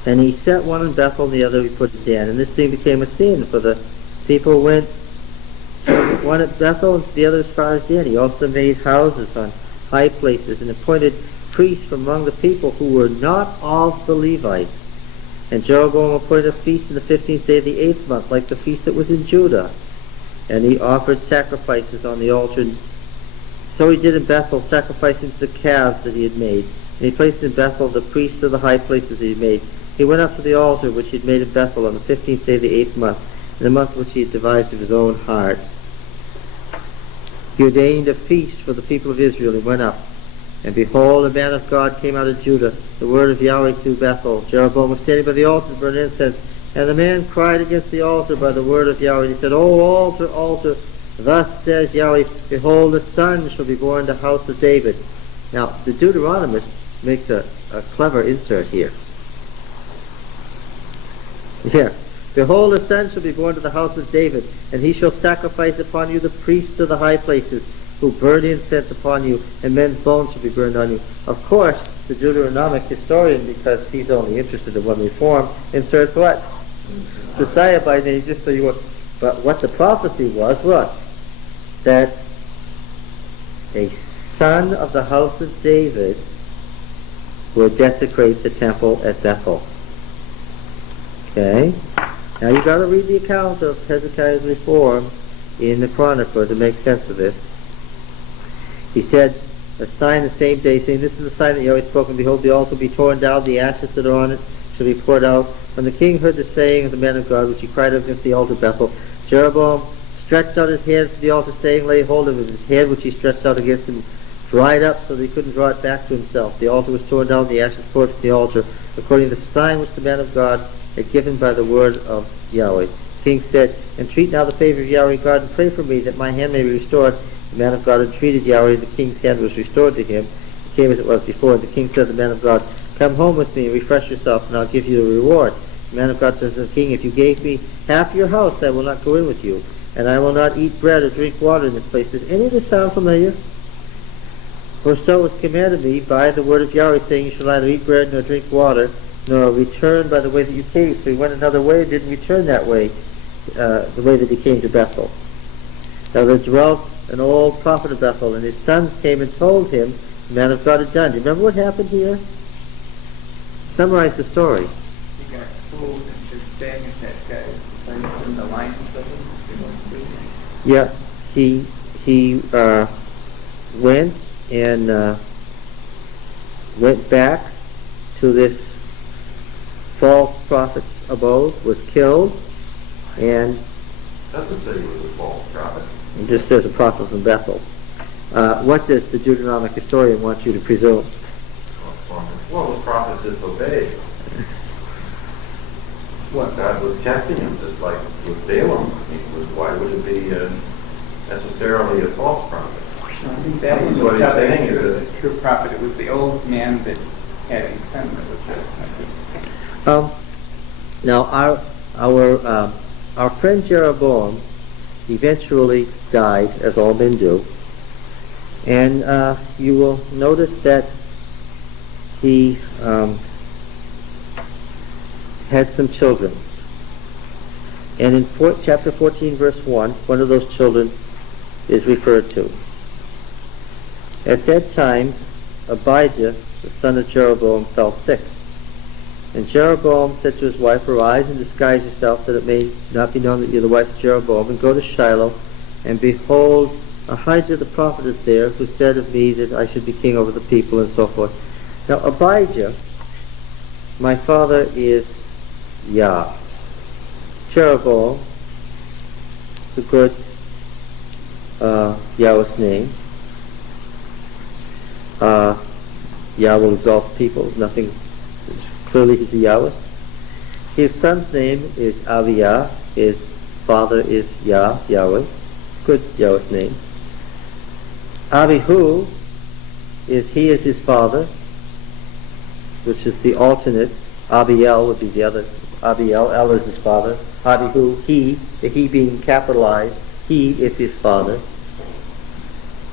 And he set one in Bethel and the other he put in Dan. And this thing became a sin, for the people went one at Bethel and the other as far as Dan. He also made houses on high places and appointed priests from among the people who were not of the Levites. And Jeroboam appointed a feast in the 15th day of the 8th month, like the feast that was in Judah. And he offered sacrifices on the altar. So he did in Bethel, sacrificing to the calves that he had made. And he placed in Bethel the priests of the high places that he made. He went up to the altar which he had made in Bethel on the 15th day of the 8th month, in the month which he had devised of his own heart. He ordained a feast for the people of Israel. He went up. And behold, a man of God came out of Judah, the word of Yahweh to Bethel. Jeroboam was standing by the altar to burn incense. And the man cried against the altar by the word of Yahweh. He said, O altar, altar, thus says Yahweh, behold, a son shall be born in the house of David. Now, the Deuteronomist makes a clever insert here. Yeah. Behold, a son shall be born to the house of David, and he shall sacrifice upon you the priests of the high places, who burn incense upon you, and men's bones shall be burned on you. Of course, the Deuteronomic historian, because he's only interested in one reform, inserts what? Josiah by name, just so you want. But what the prophecy was that a son of the house of David would desecrate the temple at Bethel. Okay? Now you've got to read the account of Hezekiah's reform in the Chronicler to make sense of this. He said, a sign the same day, saying, this is the sign that Yahweh spoken, behold, the altar will be torn down, the ashes that are on it shall be poured out. When the king heard the saying of the man of God, which he cried out against the altar of Bethel, Jeroboam stretched out his hands to the altar, saying, lay hold of it. His hand which he stretched out against him dried up, so that he couldn't draw it back to himself. The altar was torn down, the ashes poured from the altar, according to the sign which the man of God had given by the word of Yahweh. The king said, entreat now the favor of Yahweh God, and pray for me, that my hand may be restored. The man of God entreated Yahweh, and the king's hand was restored to him. It came as it was before. And the king said to the man of God, come home with me and refresh yourself, and I'll give you the reward. The man of God says to the king, if you gave me half your house, I will not go in with you, and I will not eat bread or drink water in this place. Does any of this sound familiar? For so it was commanded me by the word of Yahweh, saying, you shall neither eat bread nor drink water, nor return by the way that you came. So he went another way and didn't return that way, the way that he came to Bethel. Now there dwelt an old prophet of Bethel, and his sons came and told him the man of God had done. Do you remember what happened here? Summarize the story. He got fooled into staying at that guy in the lion's of him. Yeah, he went and went back to this false prophet's abode, was killed, and Doesn't say he was a false prophet. it just says a prophet from Bethel. What does the Deuteronomic historian want you to presume? Well, the prophet disobeyed. What? God was testing him, just like with Balaam. Why would it be necessarily a false prophet? I think that was What he's saying is the true prophet. It was the old man that had a son that was the Now, our friend Jeroboam eventually died, as all men do, and you will notice that he had some children. And in chapter 14, verse 1, one of those children is referred to. At that time, Abijah, the son of Jeroboam, fell sick. And Jeroboam said to his wife, arise and disguise yourself, that it may not be known that you are the wife of Jeroboam, and go to Shiloh, and behold, Ahijah the prophet is there, who said of me that I should be king over the people, and so forth. Now, Abijah, my father is Yah. Jeroboam, the good Yahweh's name. Yah will exalt people, nothing. Clearly he's a Yahweh. His son's name is Aviyah. His father is Yah, Yahweh. Good Yahweh's name. Abihu is his father, which is the alternate. Abiel would be the other. Abiel, El is his father. Abihu, the he being capitalized, he is his father.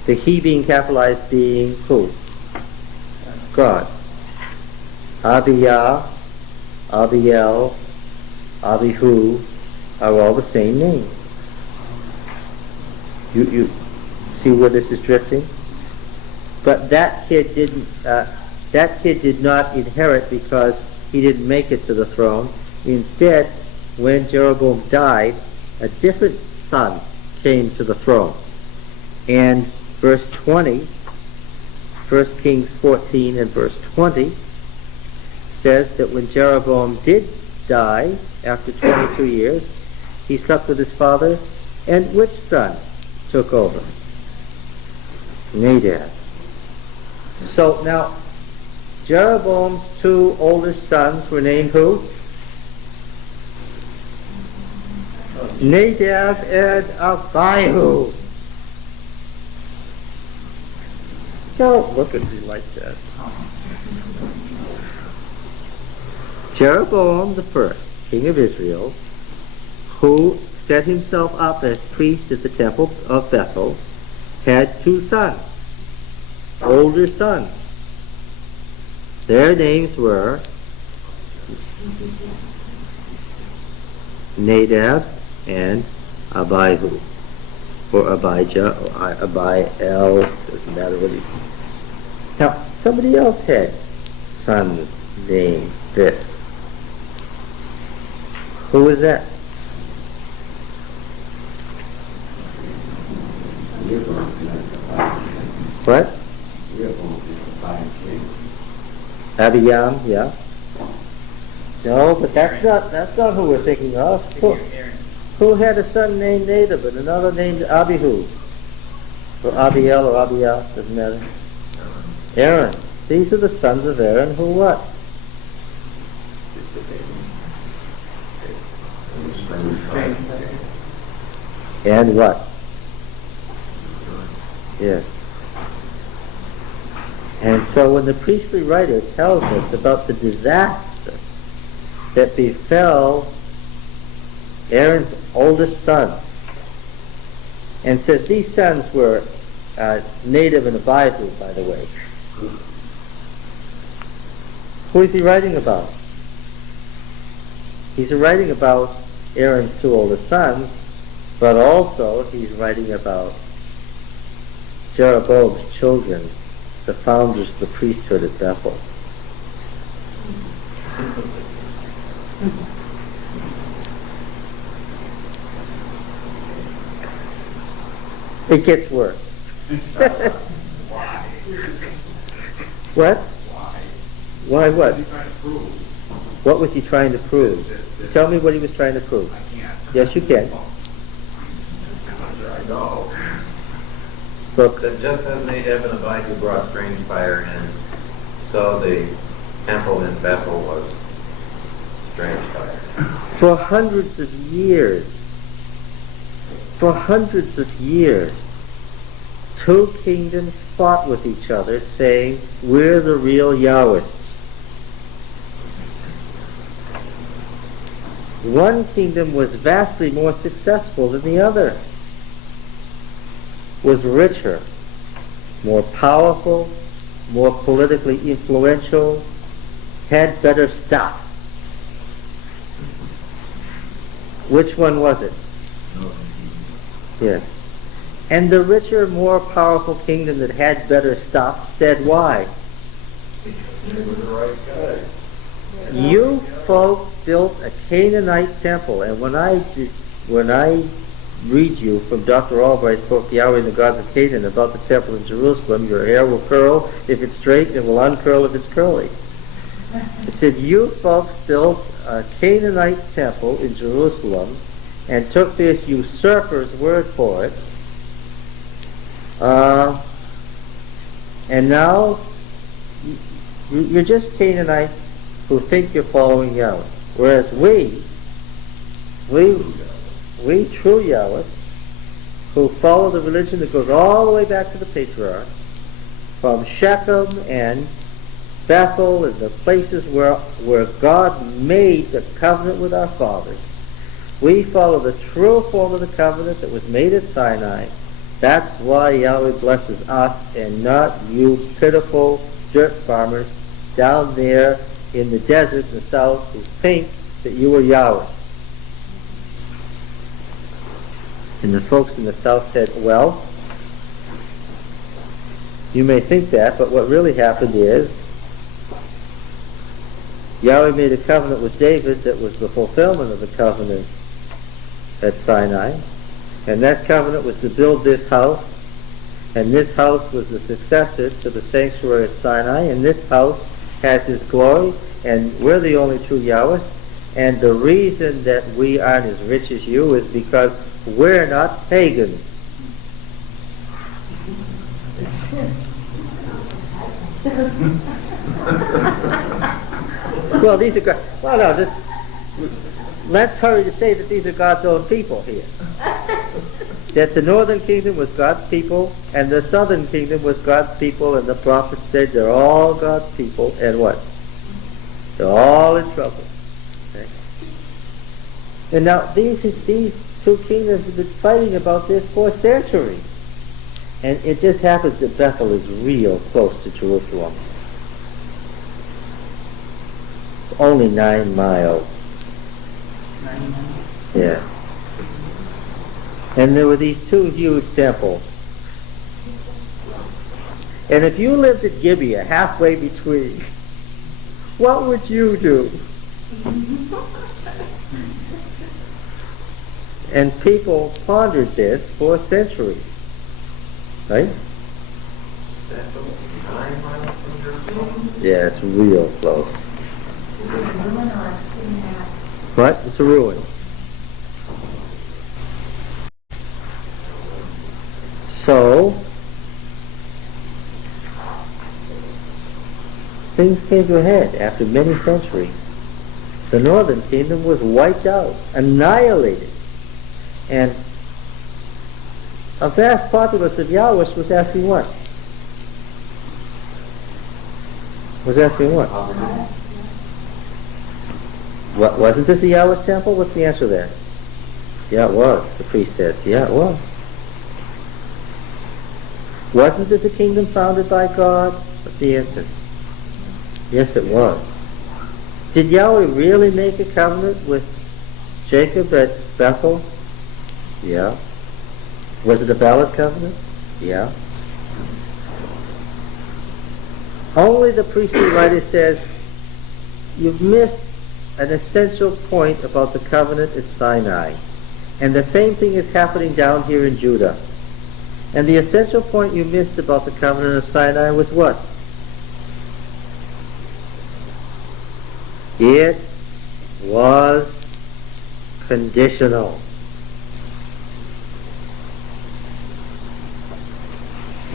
The he being capitalized being who? God. Abiyah, Abiel, Abihu are all the same name. You see where this is drifting? But that kid did not inherit because he didn't make it to the throne. Instead, when Jeroboam died, a different son came to the throne. And verse 20, 1 Kings 14 and verse 20, says that when Jeroboam did die, after 22 years, he slept with his father, and which son took over? Nadab. So now, Jeroboam's two oldest sons were named who? Nadab and Abihu. Don't look at me like that. Jeroboam the first, king of Israel, who set himself up as priest at the temple of Bethel, had two sons, older sons. Their names were Nadab and Abihu, or Abijah, or Abiel, doesn't matter what you. Now, somebody else had sons named this. Who is that? What? Rehoboam is the 5 kings. Abiyam, yeah. No, but that's not who we're thinking of. Who had a son named Nadab and another named Abihu? Or Abiel or Abiel, doesn't matter. Aaron. These are the sons of Aaron who what? And what? Yes. And so when the priestly writer tells us about the disaster that befell Aaron's oldest son, and says these sons were Nadab and Abihu, by the way. Who is he writing about? He's writing about Aaron's 2 oldest sons, but also he's writing about Jeroboam's children, the founders of the priesthood at Bethel. It gets worse. Why? What? Why? Why what? What are you trying to prove? What was he trying to prove? Tell me what he was trying to prove. I can't. Yes, you can. I know. Look, That just as Nadab and Abihu brought strange fire in, so the temple in Bethel was strange fire. for hundreds of years, 2 kingdoms fought with each other, saying, we're the real Yahwists. One kingdom was vastly more successful than the other, was richer, more powerful, more politically influential, had better stuff. Which one was it? Yes. And the richer, more powerful kingdom that had better stuff said, why? They were the right guy. You folks built a Canaanite temple, and when I read you from Dr. Albright's book, Yahweh and the Gods of Canaan, about the temple in Jerusalem, your hair will curl if it's straight, and it will uncurl if it's curly. It said, you folks built a Canaanite temple in Jerusalem and took this usurper's word for it, and now you're just Canaanites who think you're following Yahweh. Whereas we true Yahwehs, who follow the religion that goes all the way back to the patriarchs, from Shechem and Bethel and the places where God made the covenant with our fathers. We follow the true form of the covenant that was made at Sinai. That's why Yahweh blesses us and not you pitiful dirt farmers down there in the desert in the south who think that you are Yahweh. And the folks in the south said, well, you may think that, but what really happened is Yahweh made a covenant with David that was the fulfillment of the covenant at Sinai. And that covenant was to build this house. And this house was the successor to the sanctuary at Sinai. And this house has His glory. And we're the only true Yahweh. And the reason that we aren't as rich as you is because we're not pagans. Well, these are God. Well, no, let's hurry to say that these are God's own people here. That the northern kingdom was God's people, and the southern kingdom was God's people, and the prophet said they're all God's people, and what? They're all in trouble. Okay? And now these 2 kingdoms have been fighting about this for centuries. And it just happens that Bethel is real close to Jerusalem. It's only 9 miles. 9 miles? Yeah. And there were these 2 huge temples. And if you lived at Gibeah, halfway between, what would you do? And people pondered this for centuries. right? That's 9 miles from Jerusalem? Yeah, it's real close. What? It's a ruin. So, things came to a head after many centuries. The northern kingdom was wiped out, annihilated. And a vast populace of Yahush was asking what? Was asking what? What, wasn't this a Yahweh's temple? What's the answer there? Yeah, it was, the priest said. Yeah, it was. Wasn't this a kingdom founded by God? What's the answer? Yes, it was. Did Yahweh really make a covenant with Jacob at Bethel? Yeah. Was it a valid covenant? Yeah. Only the priestly writer says, you've missed an essential point about the covenant at Sinai. And the same thing is happening down here in Judah. And the essential point you missed about the covenant of Sinai was what? It was conditional.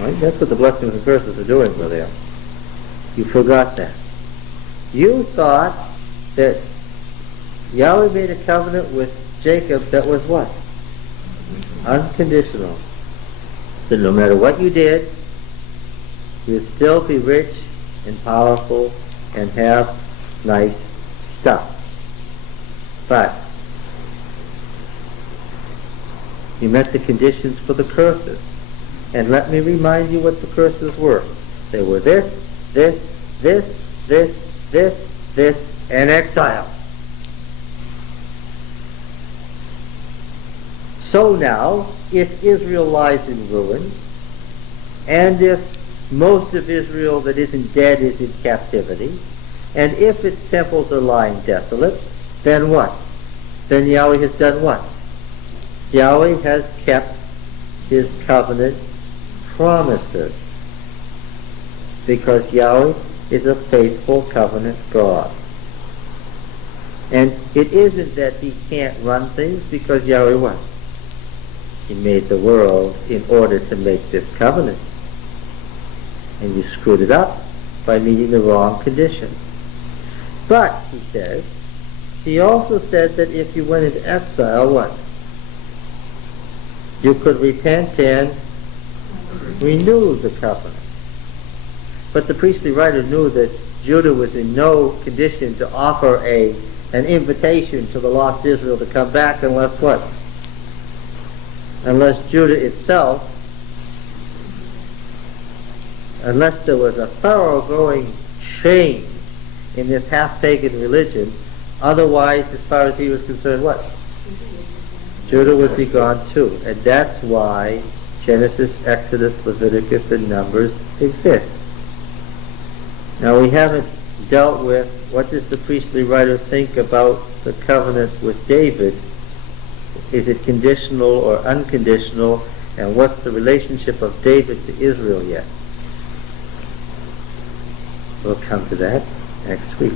Right? That's what the blessings and curses are doing for them. You forgot that. You thought that Yahweh made a covenant with Jacob that was what? Unconditional. That no matter what you did, you'd still be rich and powerful and have nice stuff. But you met the conditions for the curses. And let me remind you what the curses were. They were this, this, this, this, this, this, and exile. So now, if Israel lies in ruins, and if most of Israel that isn't dead is in captivity, and if its temples are lying desolate, then what? Then Yahweh has done what? Yahweh has kept his covenant promises, because Yahweh is a faithful covenant God. And it isn't that he can't run things, because Yahweh what? He made the world in order to make this covenant. And you screwed it up by meeting the wrong condition. But, he says, he also said that if you went into exile, what? You could repent and renew the covenant. But the priestly writer knew that Judah was in no condition to offer an invitation to the lost Israel to come back unless what? Unless Judah itself, unless there was a thoroughgoing change in this half-pagan religion. Otherwise, as far as he was concerned, what? Judah would be gone too. And that's why Genesis, Exodus, Leviticus, and Numbers exist. Now, we haven't dealt with what does the priestly writer think about the covenant with David. Is it conditional or unconditional? And what's the relationship of David to Israel yet? We'll come to that next week.